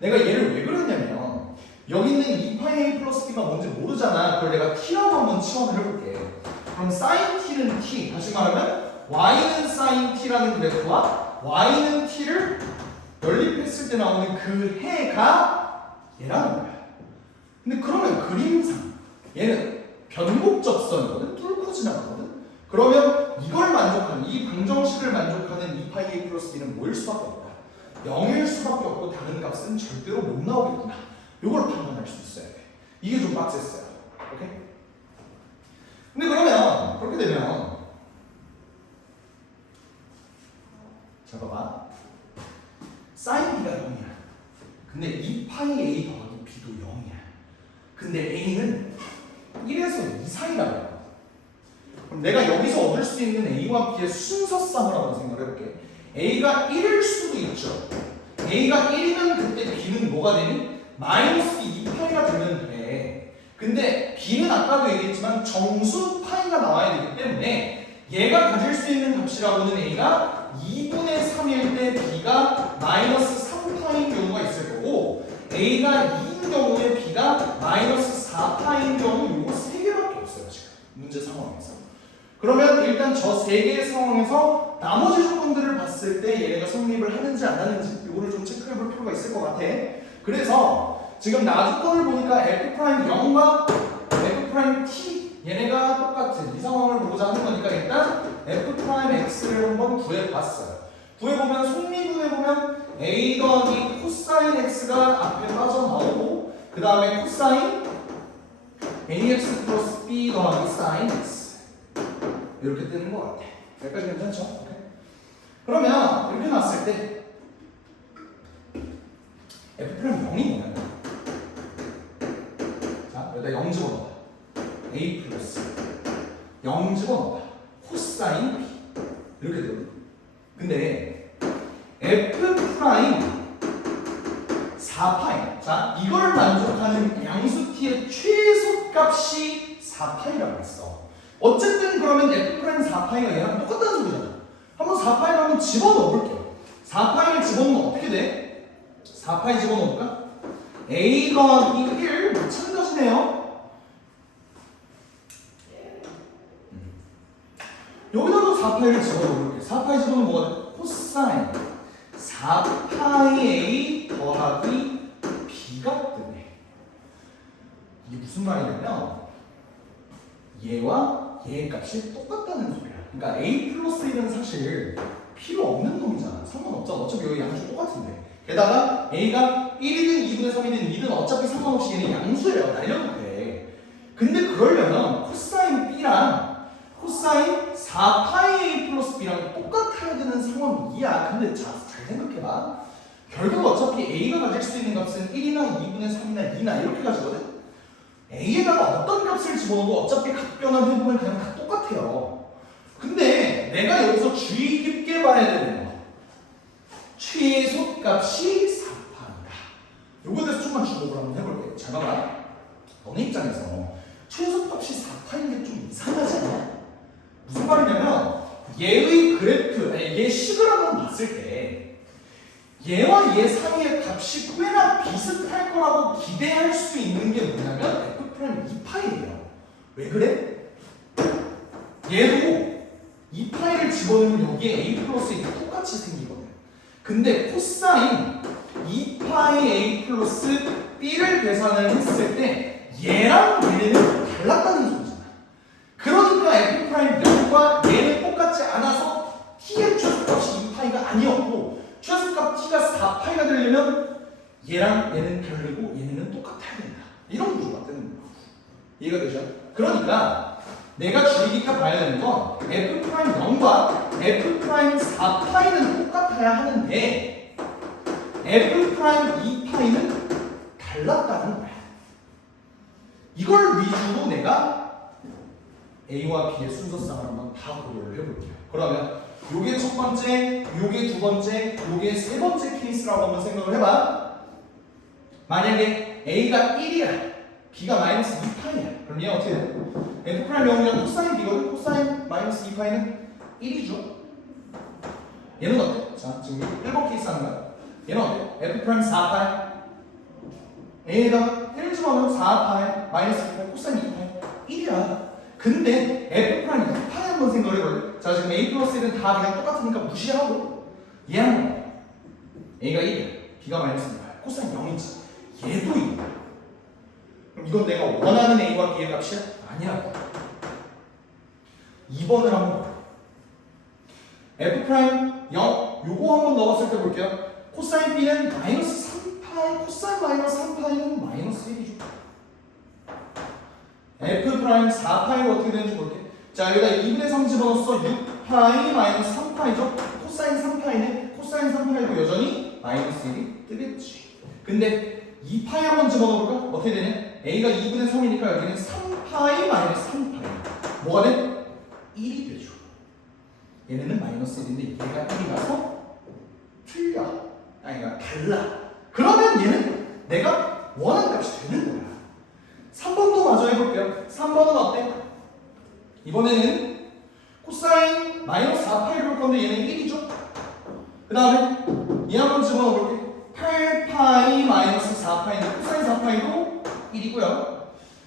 내가 얘를 왜 그렸냐면 여기 있는 2파이 플러스 b가 뭔지 모르잖아. 그걸 내가 t라고 한번 치환을 해볼게. 그럼 sin t는 t, 다시 말하면 y는 sin t라는 그래프와 y는 t를 연립했을 때 나오는 그 해가 얘라는 거야. 근데 그러면 그림상 얘는 변곡접선이거든. 뚫고 지나가거든. 그러면 이걸 만족하는, 이 방정식을 만족하는 2파이 플러스 b는 뭐일 수밖에 없다. 0일 수밖에 없고 다른 값은 절대로 못 나오겠구나. 이걸 판단할 수 있어야 돼. 이게 좀 빡셌어요. 오케이? 근데 그러면 그렇게 되면 자 봐봐. 사인 B가 0이야. 근데 2파이 A 더하기 B도 0이야. 근데 A는 1에서 2 사이라고. 그럼 내가 여기서 얻을 수 있는 A와 B의 순서쌍을 한번 생각을 해볼게. A가 1일 수도 있죠. A가 1이면 그때 B는 뭐가 되니? 마이너스 2파이가 되면 돼. 근데 B는 아까도 얘기했지만 정수 파이가 나와야 되기 때문에 얘가 가질 수 있는 값이라고는 A가 2분의 3일 때 B가 마이너스 3파인 경우가 있을 거고 A가 2인 경우에 B가 마이너스 4파인 경우 요거 3개밖에 없어요 지금 문제 상황에서. 그러면 일단 저 3개의 상황에서 나머지 조건들을 봤을 때 얘네가 성립을 하는지 안 하는지 요거를 좀 체크해 볼 필요가 있을 것 같아. 그래서 지금 나 조건을 보니까 F'0과 F'T 얘네가 똑같은 이 상황을 보고자 하는 거니까 일단 F'X를 한번 구해봤어요. 구해보면 속리구해보면 A 더하기 코사인 X가 앞에 빠져나오고 그 다음에 코사인 AX 플러스 B 더하기 사인 X 이렇게 뜨는 것 같아. 여기까지 괜찮죠? 오케이. 그러면 이렇게 놨을 때 F'0이 뭐냐면 자 여기다 0 집어넣어봐. A 플러스 0 집어넣어봐. 코사인 B 이렇게 되거든. 근데 F 프라임 4파이 자 이걸 만족하는 양수 t의 최소값이 4파이라고 했어. 어쨌든 그러면 F 프라임 4파이가 얘랑 똑같다는 소리잖아. 한번 4파이를 한번 집어넣어볼게요. 4파이를 집어넣으면 어떻게 돼? 4파이 집어넣을까? A 더하기 1 마찬가지네요. 여기다가 4파이를 집어넣어볼게요. 4파이 집어넣으면 뭐가 돼? 코사인 4파이 A 더하기 B가 뜨네. 이게 무슨 말이냐면 얘와 얘의 값이 똑같다는 소리야. 그러니까 A 플러스 1은 사실 필요 없는 놈이잖아. 상관없잖아. 어차피 여기 양수 똑같은데. 게다가 A가 1이든 2분의 3이든 2든 어차피 상관없이 얘는 양수예요. 날려도 돼. 근데 그러려면 코사인 B랑 코사인 4파이 A 플러스 B랑 똑같아야 되는 상황이야. 근데 잘 생각해봐. 결국 어차피 A가 가질 수 있는 값은 1이나 2분의 3이나 2나 이렇게 가지거든. A에다가 어떤 값을 집어넣어도 어차피 값 변환해보면 그냥 다 똑같아요. 근데 내가 여기서 주의 깊게 봐야 되는 거 최소값이 4파이다. 요거에 대해서 조금만 주목을 한번 해볼게. 잘 봐봐. 너네 입장에서 최소값이 4파인 게 좀 이상하지 않아? 무슨 말이냐면 얘의 그래프, 얘 식을 한번 봤을 때 얘와 얘 사이의 값이 꽤나 비슷할 거라고 기대할 수 있는 게 뭐냐면 F' 2파이예요. 왜 그래? 얘도 2파이를 집어넣으면 여기에 A 플러스 1이 똑같이 생기거든. 근데 코사인 2파이 A 플러스 B를 계산을 했을 때 얘랑 얘네는 달랐다는 소리잖아. 그러니까 F'0과 얘는 똑같지 않아서 T의 최소값이 2파이가 아니었고 최소값 T가 4파이가 되려면 얘랑 얘는 다르고 얘네는 똑같아야 된다. 이런 구조가 되는 거야. 이해가 되죠? 그러니까 내가 주의 깊게 봐야 되는 건 F'0과 F'4파이는 똑같아야 하는데 F'2파이는 달랐다는 거야. 이걸 위주로 내가 A와 B의 순서쌍을 한번 다 고려를 해볼게요. 그러면 요게 첫 번째, 요게 두 번째, 요게 세 번째 케이스라고 한번 생각을 해봐. 만약에 A가 1이야, B가 마이너스 2파이야. 그럼 얘 어떻게 돼? F'0이랑 코사인 B거든? 코사인 마이너스 2파이는 1이죠. 얘는 어때? 자, 지금 1번 케이스 하는 거야. 얘는 어때? F'4파이. A에다가 1 집어넣으면 4파이, 마이너스 2파이, 코사인 2파이. 1이야. 근데 F'2파이 한번 생각을 해볼래? 자, 지금 A 플러스 1은 다 그냥 똑같으니까 무시하고 얘 한번 봐. A가 1이야. B가 마이너스 2파이. 코사인 0이지. 얘도 2야. 그럼 이건 내가 원하는 A와 B의 값이야? 아니야. 2번을 한번 봐. F'0 요거 한번 넣어봤을 때 볼게요. 코사인 B는 마이너스 3파이, 코사인 마이너스 3파이는 마이너스 1이죠. 프라임 4파이가 어떻게 되는지 볼게. 자, 여기다 2분의 3 집어넣었어. 6파이 마이너스 3파이죠. 코사인 3파이네. 코사인 3파이도 여전히 마이너스 1이 뜨겠지. 근데 2파이 한번 집어넣어볼까? 어떻게 되냐? a가 2분의 3이니까 여기는 3파이 마이너스 3파이. 뭐가 돼? 1이 되죠. 얘네는 마이너스 1인데 얘가 1이라서 틀려. 아니가 달라. 그러면 얘는 내가 원하는 값이 되는 거야. 3번도 마저 해볼게요. 3번은 어때? 이번에는 코사인 마이너스 4파이를 볼 건데 얘는 1이죠? 그 다음에 얘 한번 집어넣어볼게. 8파이 마이너스 4파이인데 코사인 4파이도 1이고요.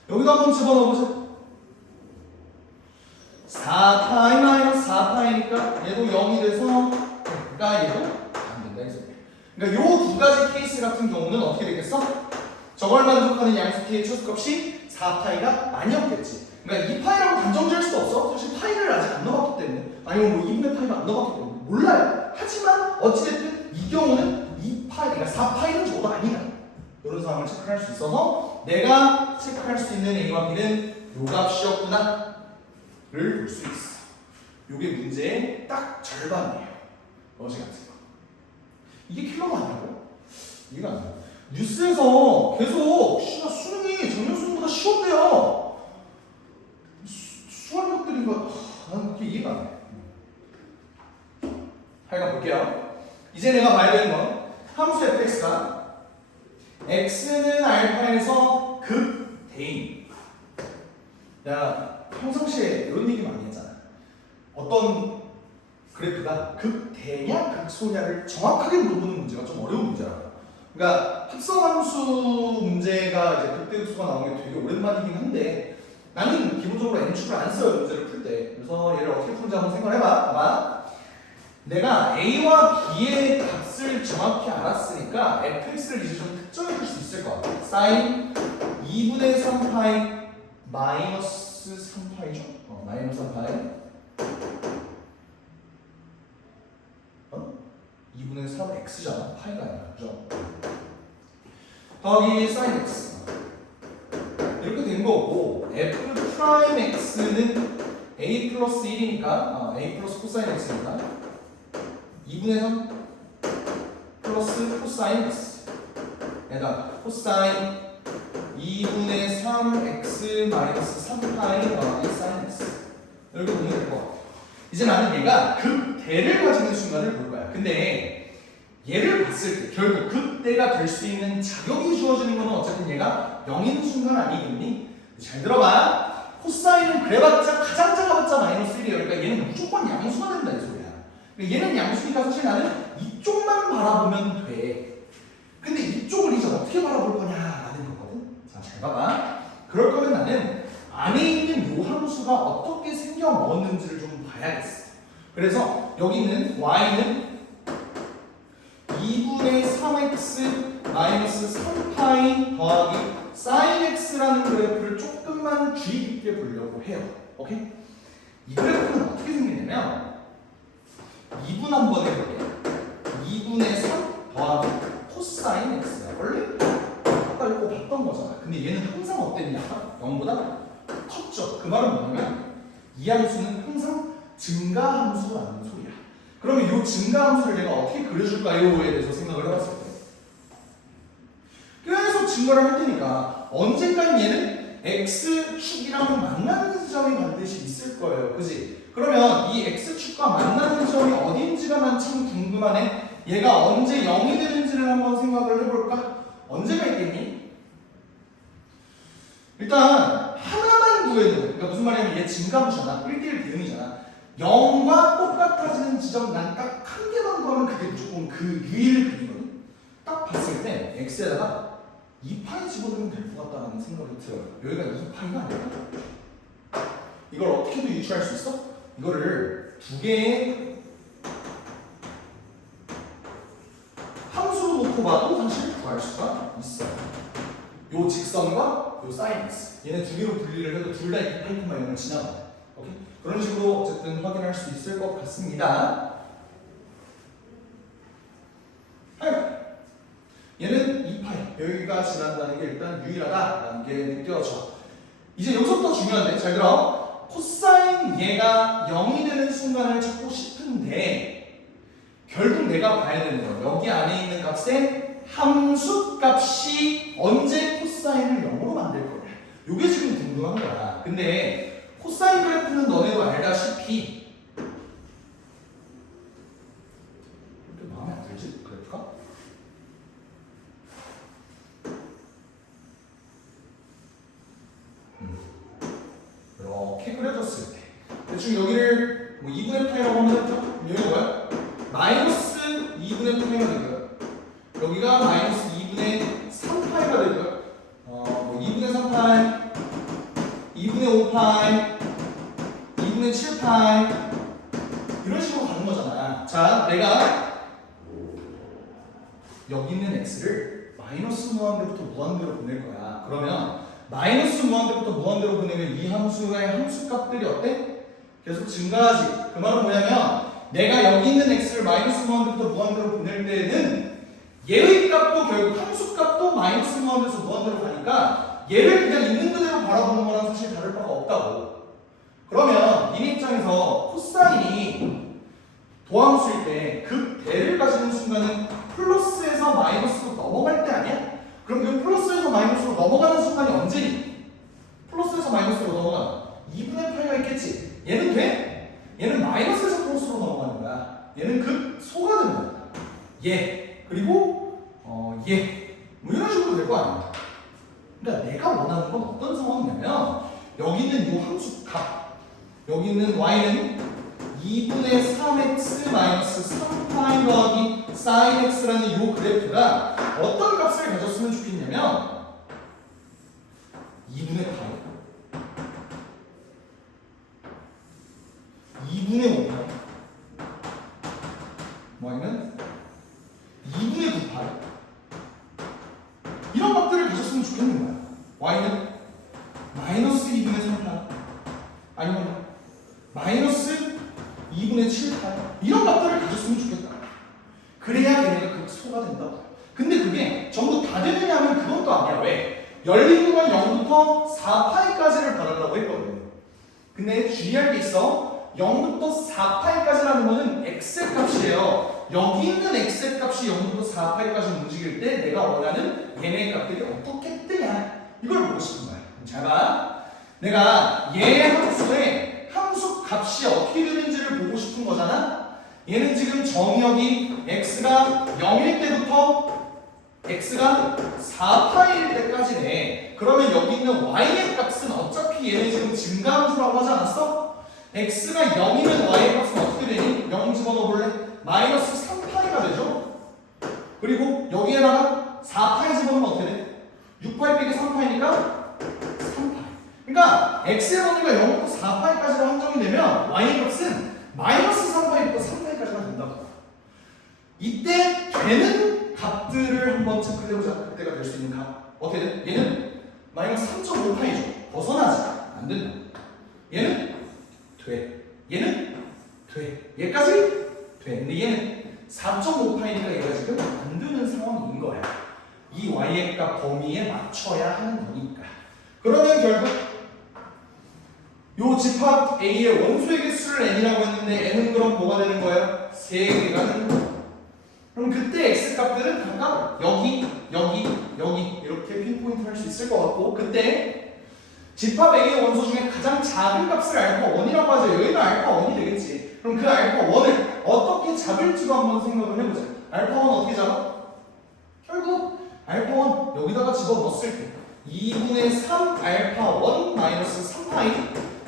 여기도 한번 집어넣어보자. 4파이 마이너스 4파이니까 얘도 0이 돼서 그러니까 얘도 안 된다. 이 소리야. 그러니까 요 두 가지 케이스 같은 경우는 어떻게 되겠어? 저걸 만족하는 양수키의 최소값이 4파이가 아니었겠지. 그러니까 2파이라고 단정 지을 수도 없어. 사실 파이를 아직 안 넣어봤기 때문에. 아니면 뭐 2분의 파이가 안 넣어봤기 때문에. 몰라요. 하지만 어찌됐든 이 경우는 2파이, 그러니까 4파이는 적어도 아니다. 이런 상황을 체크할 수 있어서 내가 체크할 수 있는 A와 B는 요 값이었구나 를 볼 수 있어. 요게 문제의 딱 절반이에요. 어제 같은 거. 이게 킬러가 아니라고? 이해가 안 돼요. 뉴스에서 계속 수능이 작년 수능보다 쉬웠대요. 수학 것들인 거 나는 그게 이해가 안 돼. 하여간 볼게요. 이제 내가 봐야 되는 건 함수 fx가 x는 알파에서 극대인. 내가 평상시에 이런 얘기 많이 했잖아. 어떤 그래프가 극대냐 극소냐를 정확하게 물어보는 문제가 좀 어려운 문제라고. 그러니까 합성함수 문제가 이제 극대극소가 나오는 게 되게 오랜만이긴 한데 나는 기본적으로 n축을 안 써요 문제를 풀 때. 그래서 얘를 어떻게 풀지 한번 생각해봐. 봐봐. 내가 a와 b의 값을 정확히 알았으니까 fx를 이제 좀 특정해 줄 수 있을 것 같아. sin 2분의 3파이 마이너스 3파이죠? 마이너스 3파이 2분의 3x잖아. 파이가 아니라. 그죠? 더하기 sin x 이렇게 된 거고 f 프라임 x는 a 플러스 1이니까 a 플러스 코사인 x니까 2분의 3 플러스 코사인 x 에다가 코사인 2분의 3x 마이너스 3파이 더하기 sin x 이렇게 보면 될 것 같아. 이제 나는 얘가 극대를 가지는 순간을 볼 거야. 근데 얘를 봤을 때 결국 극대가 될 수 있는 자격이 주어지는 거는 어쨌든 얘가 0인 순간 아니겠니? 잘 들어봐. 코사인은 그래봤자 가장 작아봤자 마이너스 1이에요. 그러니까 얘는 무조건 양수가 된다 이 소리야. 그러니까 얘는 양수니까 사실 나는 이쪽만 바라보면 돼. 근데 이쪽을 이제 어떻게 바라볼 거냐라는 거거든. 자, 잘 봐봐. 그럴 거면 나는 안에 있는 요 함수가 어떻게 생겨 먹었는지를 좀 봐야겠어. 그래서 여기 있는 y는 2분의 3x 마이너스 3파이 더하기 sin x라는 그래프를 조금만 주의 깊게 보려고 해요. 오케이? 이 그래프는 어떻게 생기냐면 2분 한번 해볼게요. 2분의 3 더하기 코사인 x야. 원래 아까 이거 봤던 거잖아. 근데 얘는 항상 어땠냐? 0보다 컸죠. 그 말은 뭐냐면 이 함수는 항상 증가함수라는 소리야. 그러면 이 증가함수를 내가 어떻게 그려줄까요에 대해서 생각을 해봤을 때 계속 증가를 할 테니까 언젠간 얘는 x축이랑 만나는 지점이 반드시 있을 거예요. 그지? 그러면 이 x축과 만나는 지점이 어딘지가 난 참 궁금하네. 얘가 언제 0이 되는지를 한번 생각을 해볼까? 언제가 있겠니? 일단 하나만 구해도, 그러니까 무슨 말이냐면 얘 증가함수잖아. 1대1 대응이잖아. 0과 똑같아지는 지점 난 딱 한 개만 구하면 그게 무조건 그 유일 그리거든. 딱 봤을 때 x에다가 2파이 집어넣으면 될 것 같다는 생각이 들어요. 여기가 2파이가 아니야. 이걸 어떻게도 유추할 수 있어? 이거를 두 개의 함수로 놓고 봐도 사실 구할 수가 있어요. 요 직선과 요 사인 x 얘네 두 개로 분리를 해도 둘 다 2파이, 0을 지나가요. 오케이? 그런 식으로 어쨌든 확인할 수 있을 것 같습니다. 얘는 2파이 여기가 지난다는 게 일단 유일하다라는 게 느껴져. 이제 여기서부터 중요한데 잘 들어. 코사인 얘가 0이 되는 순간을 찾고 싶은데 결국 내가 봐야 되는 거야. 여기 안에 있는 값의 함수 값이 언제 코사인을 0으로 만들 거야. 이게 지금 궁금한 거야. 근데 코사인 그래프는 너네도 알다시피 이렇게 마음에 안 들지? 그래프가? 이렇게 그려졌을 때 대충 여기를 뭐 2분의 파이라고 하면 되죠? 여기가 뭐야? 마이너스 2분의 파이가 되고요. 여기가 마이너스 2분의 3파이가 되고요. 뭐 2분의 3파이, 2분의 5파이, 2분의 7파이 이런 식으로 가는 거잖아. 자, 내가 여기 있는 x를 마이너스 무한대부터 무한대로 보낼 거야. 그러면 마이너스 무한대부터 무한대로 보내면 이 함수의 함수값들이 어때? 계속 증가하지. 그 말은 뭐냐면 내가 여기 있는 x를 마이너스 무한대부터 무한대로 보낼 때는 얘의 값도 결국 함수값도 마이너스 무한대에서 무한대로 가니까 얘를 그냥 있는 그대로 바라보는 거랑 사실 다를 바가 없다고. 그러면 니네 입장에서 코사인이 도함수일 때 극대를 가지는 순간은 플러스에서 마이너스로 넘어갈 때 아니야? 그럼 그 플러스에서 마이너스로 넘어가는 순간이 언제니? 플러스에서 마이너스로 넘어가는 2분의 파이가 있겠지. 얘는 돼? 얘는 마이너스에서 플러스로 넘어가는 거야. 얘는 극소가 되는 거야. 얘 그리고 얘 뭐 이런 식으로 될 거 아니야. 그러니까 내가 원하는 건 어떤 상황이냐면 여기 있는 이 함수 값 여기 있는 y는 2분의 3x 마이너스 3파이 더하기 sin x라는 이 그래프가 어떤 값을 가졌으면 좋겠냐면 2분의 파이 2분의 5파이 y는 2분의 9파이 이런 값들을 가졌으면 좋겠는 거야. y는 마이너스 2분의 3파이 아니면 마이너스 2분의 7파이 이런 값들을 가졌으면 좋겠다. 그래야 얘네가 극소가 된다. 근데 그게 전부 다 되느냐 하면 그것도 아니야. 왜? 열린 구간 0부터 4파이까지를 받으려고 했거든. 근데 주의할 게 있어. 0부터 4파이까지라는 거는 x 값이에요. 여기 있는 x 값이 0부터 4파이까지 움직일 때 내가 원하는 얘네 값들이 어떻게 뜨냐 이걸 보고 싶은 거야. 잘 봐. 내가 얘 함수의 함수 값이 어떻게 되는지를 보고 싶은 거잖아. 얘는 지금 정의역이 x가 0일 때부터 x가 4파일 때까지네. 그러면 여기 있는 y의 값은 어차피 얘는 지금 증가함수라고 하지 않았어? x가 0이면 y의 값은 어떻게 되니? 0 집어넣어볼래? 마이너스 3파이가 되죠? 그리고 여기에다가 4파이 집어넣으면 어떻게 돼? 6파이 빼기 3파이니까 3파이. 그러니까 x의 범위가 0부터 4파이까지로 한정이 되면 y의 값은 마이너스 3파이부터 3파이까지가 된다고. 이때 되는 값들을 한번 체크해보자. 그때가 될 수 있는 값. 어떻게 돼? 얘는 마이너스 3.5파이죠. 벗어나지. 안 된다. 얘는 돼. 얘는 돼. 얘까지 돼. 근데 얘는 4.5파이니까 얘가 지금 안 되는 상황인 거야. 이 y의 값 범위에 맞춰야 하는 거니까. 그러면 결국 요 집합 A의 원소의 개수를 n이라고 했는데 n은 그럼 뭐가 되는 거예요? 3개가 되는 거예요. 그럼 그때 x 값들은 각각 여기, 여기, 여기 이렇게 핀포인트 할 수 있을 것 같고 그때 집합 A의 원소 중에 가장 작은 값을 알파1이라고 하죠. 여기가 알파1이 되겠지. 그럼 그 알파1을 어떻게 잡을지도 한번 생각을 해보자. 알파1 어떻게 잡아? 결국 알파1 여기다가 집어넣었을 때 2분의 3 알파1 마이너스 3파이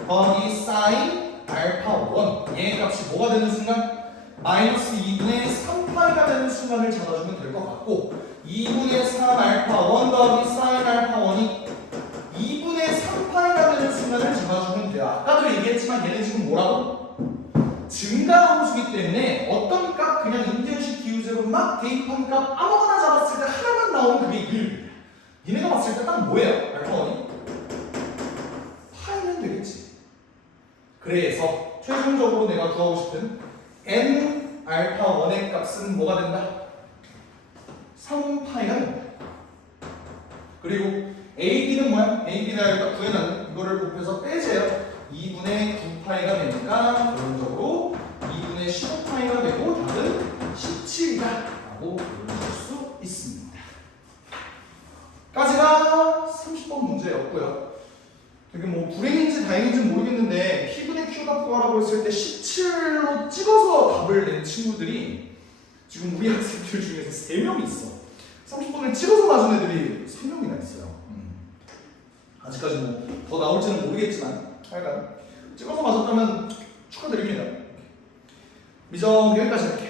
더하기 sin 알파1 얘의 값이 뭐가 되는 순간? 마이너스 2분의 3파이가 되는 순간을 잡아주면 될 것 같고 2분의 3 알파1 더하기 sin 알파1이 2분의 3파이가 되는 순간을 잡아주면 돼요. 아까도 얘기했지만 얘는 지금 뭐라고? 증가함수기 때문에 어떤 값 그냥 인대식 기호제로 막 대입한 값 아무거나 잡았을 때 하나만 나오는 그게 1. 니네가 봤을 때 딱 뭐예요? 알파1이? 파이면 되겠지. 그래서 최종적으로 내가 구하고 싶은 n 알파1의 값은 뭐가 된다? 3파이가 된다. 그리고 AB는 뭐야? AB를 일단 구해놨네. 이거를 곱해서 빼세요. 2분의 9파이가 되니까 결론적으로 2분의 15파이가 되고 답은 17이다 라고 보여줄 수 있습니다. 까지가 30번 문제였고요. 되게 뭐 불행인지 다행인지 모르겠는데 P분의 Q가 구하라고 했을 때 17로 찍어서 답을 낸 친구들이 지금 우리 학생들 중에서 3명이 있어. 30번을 찍어서 맞은 애들이 3명이나 있어요. 아직까지 뭐 더 나올지는 모르겠지만 하여간 찍어서 맞았다면 축하드립니다. 미적 여기까지 할게요.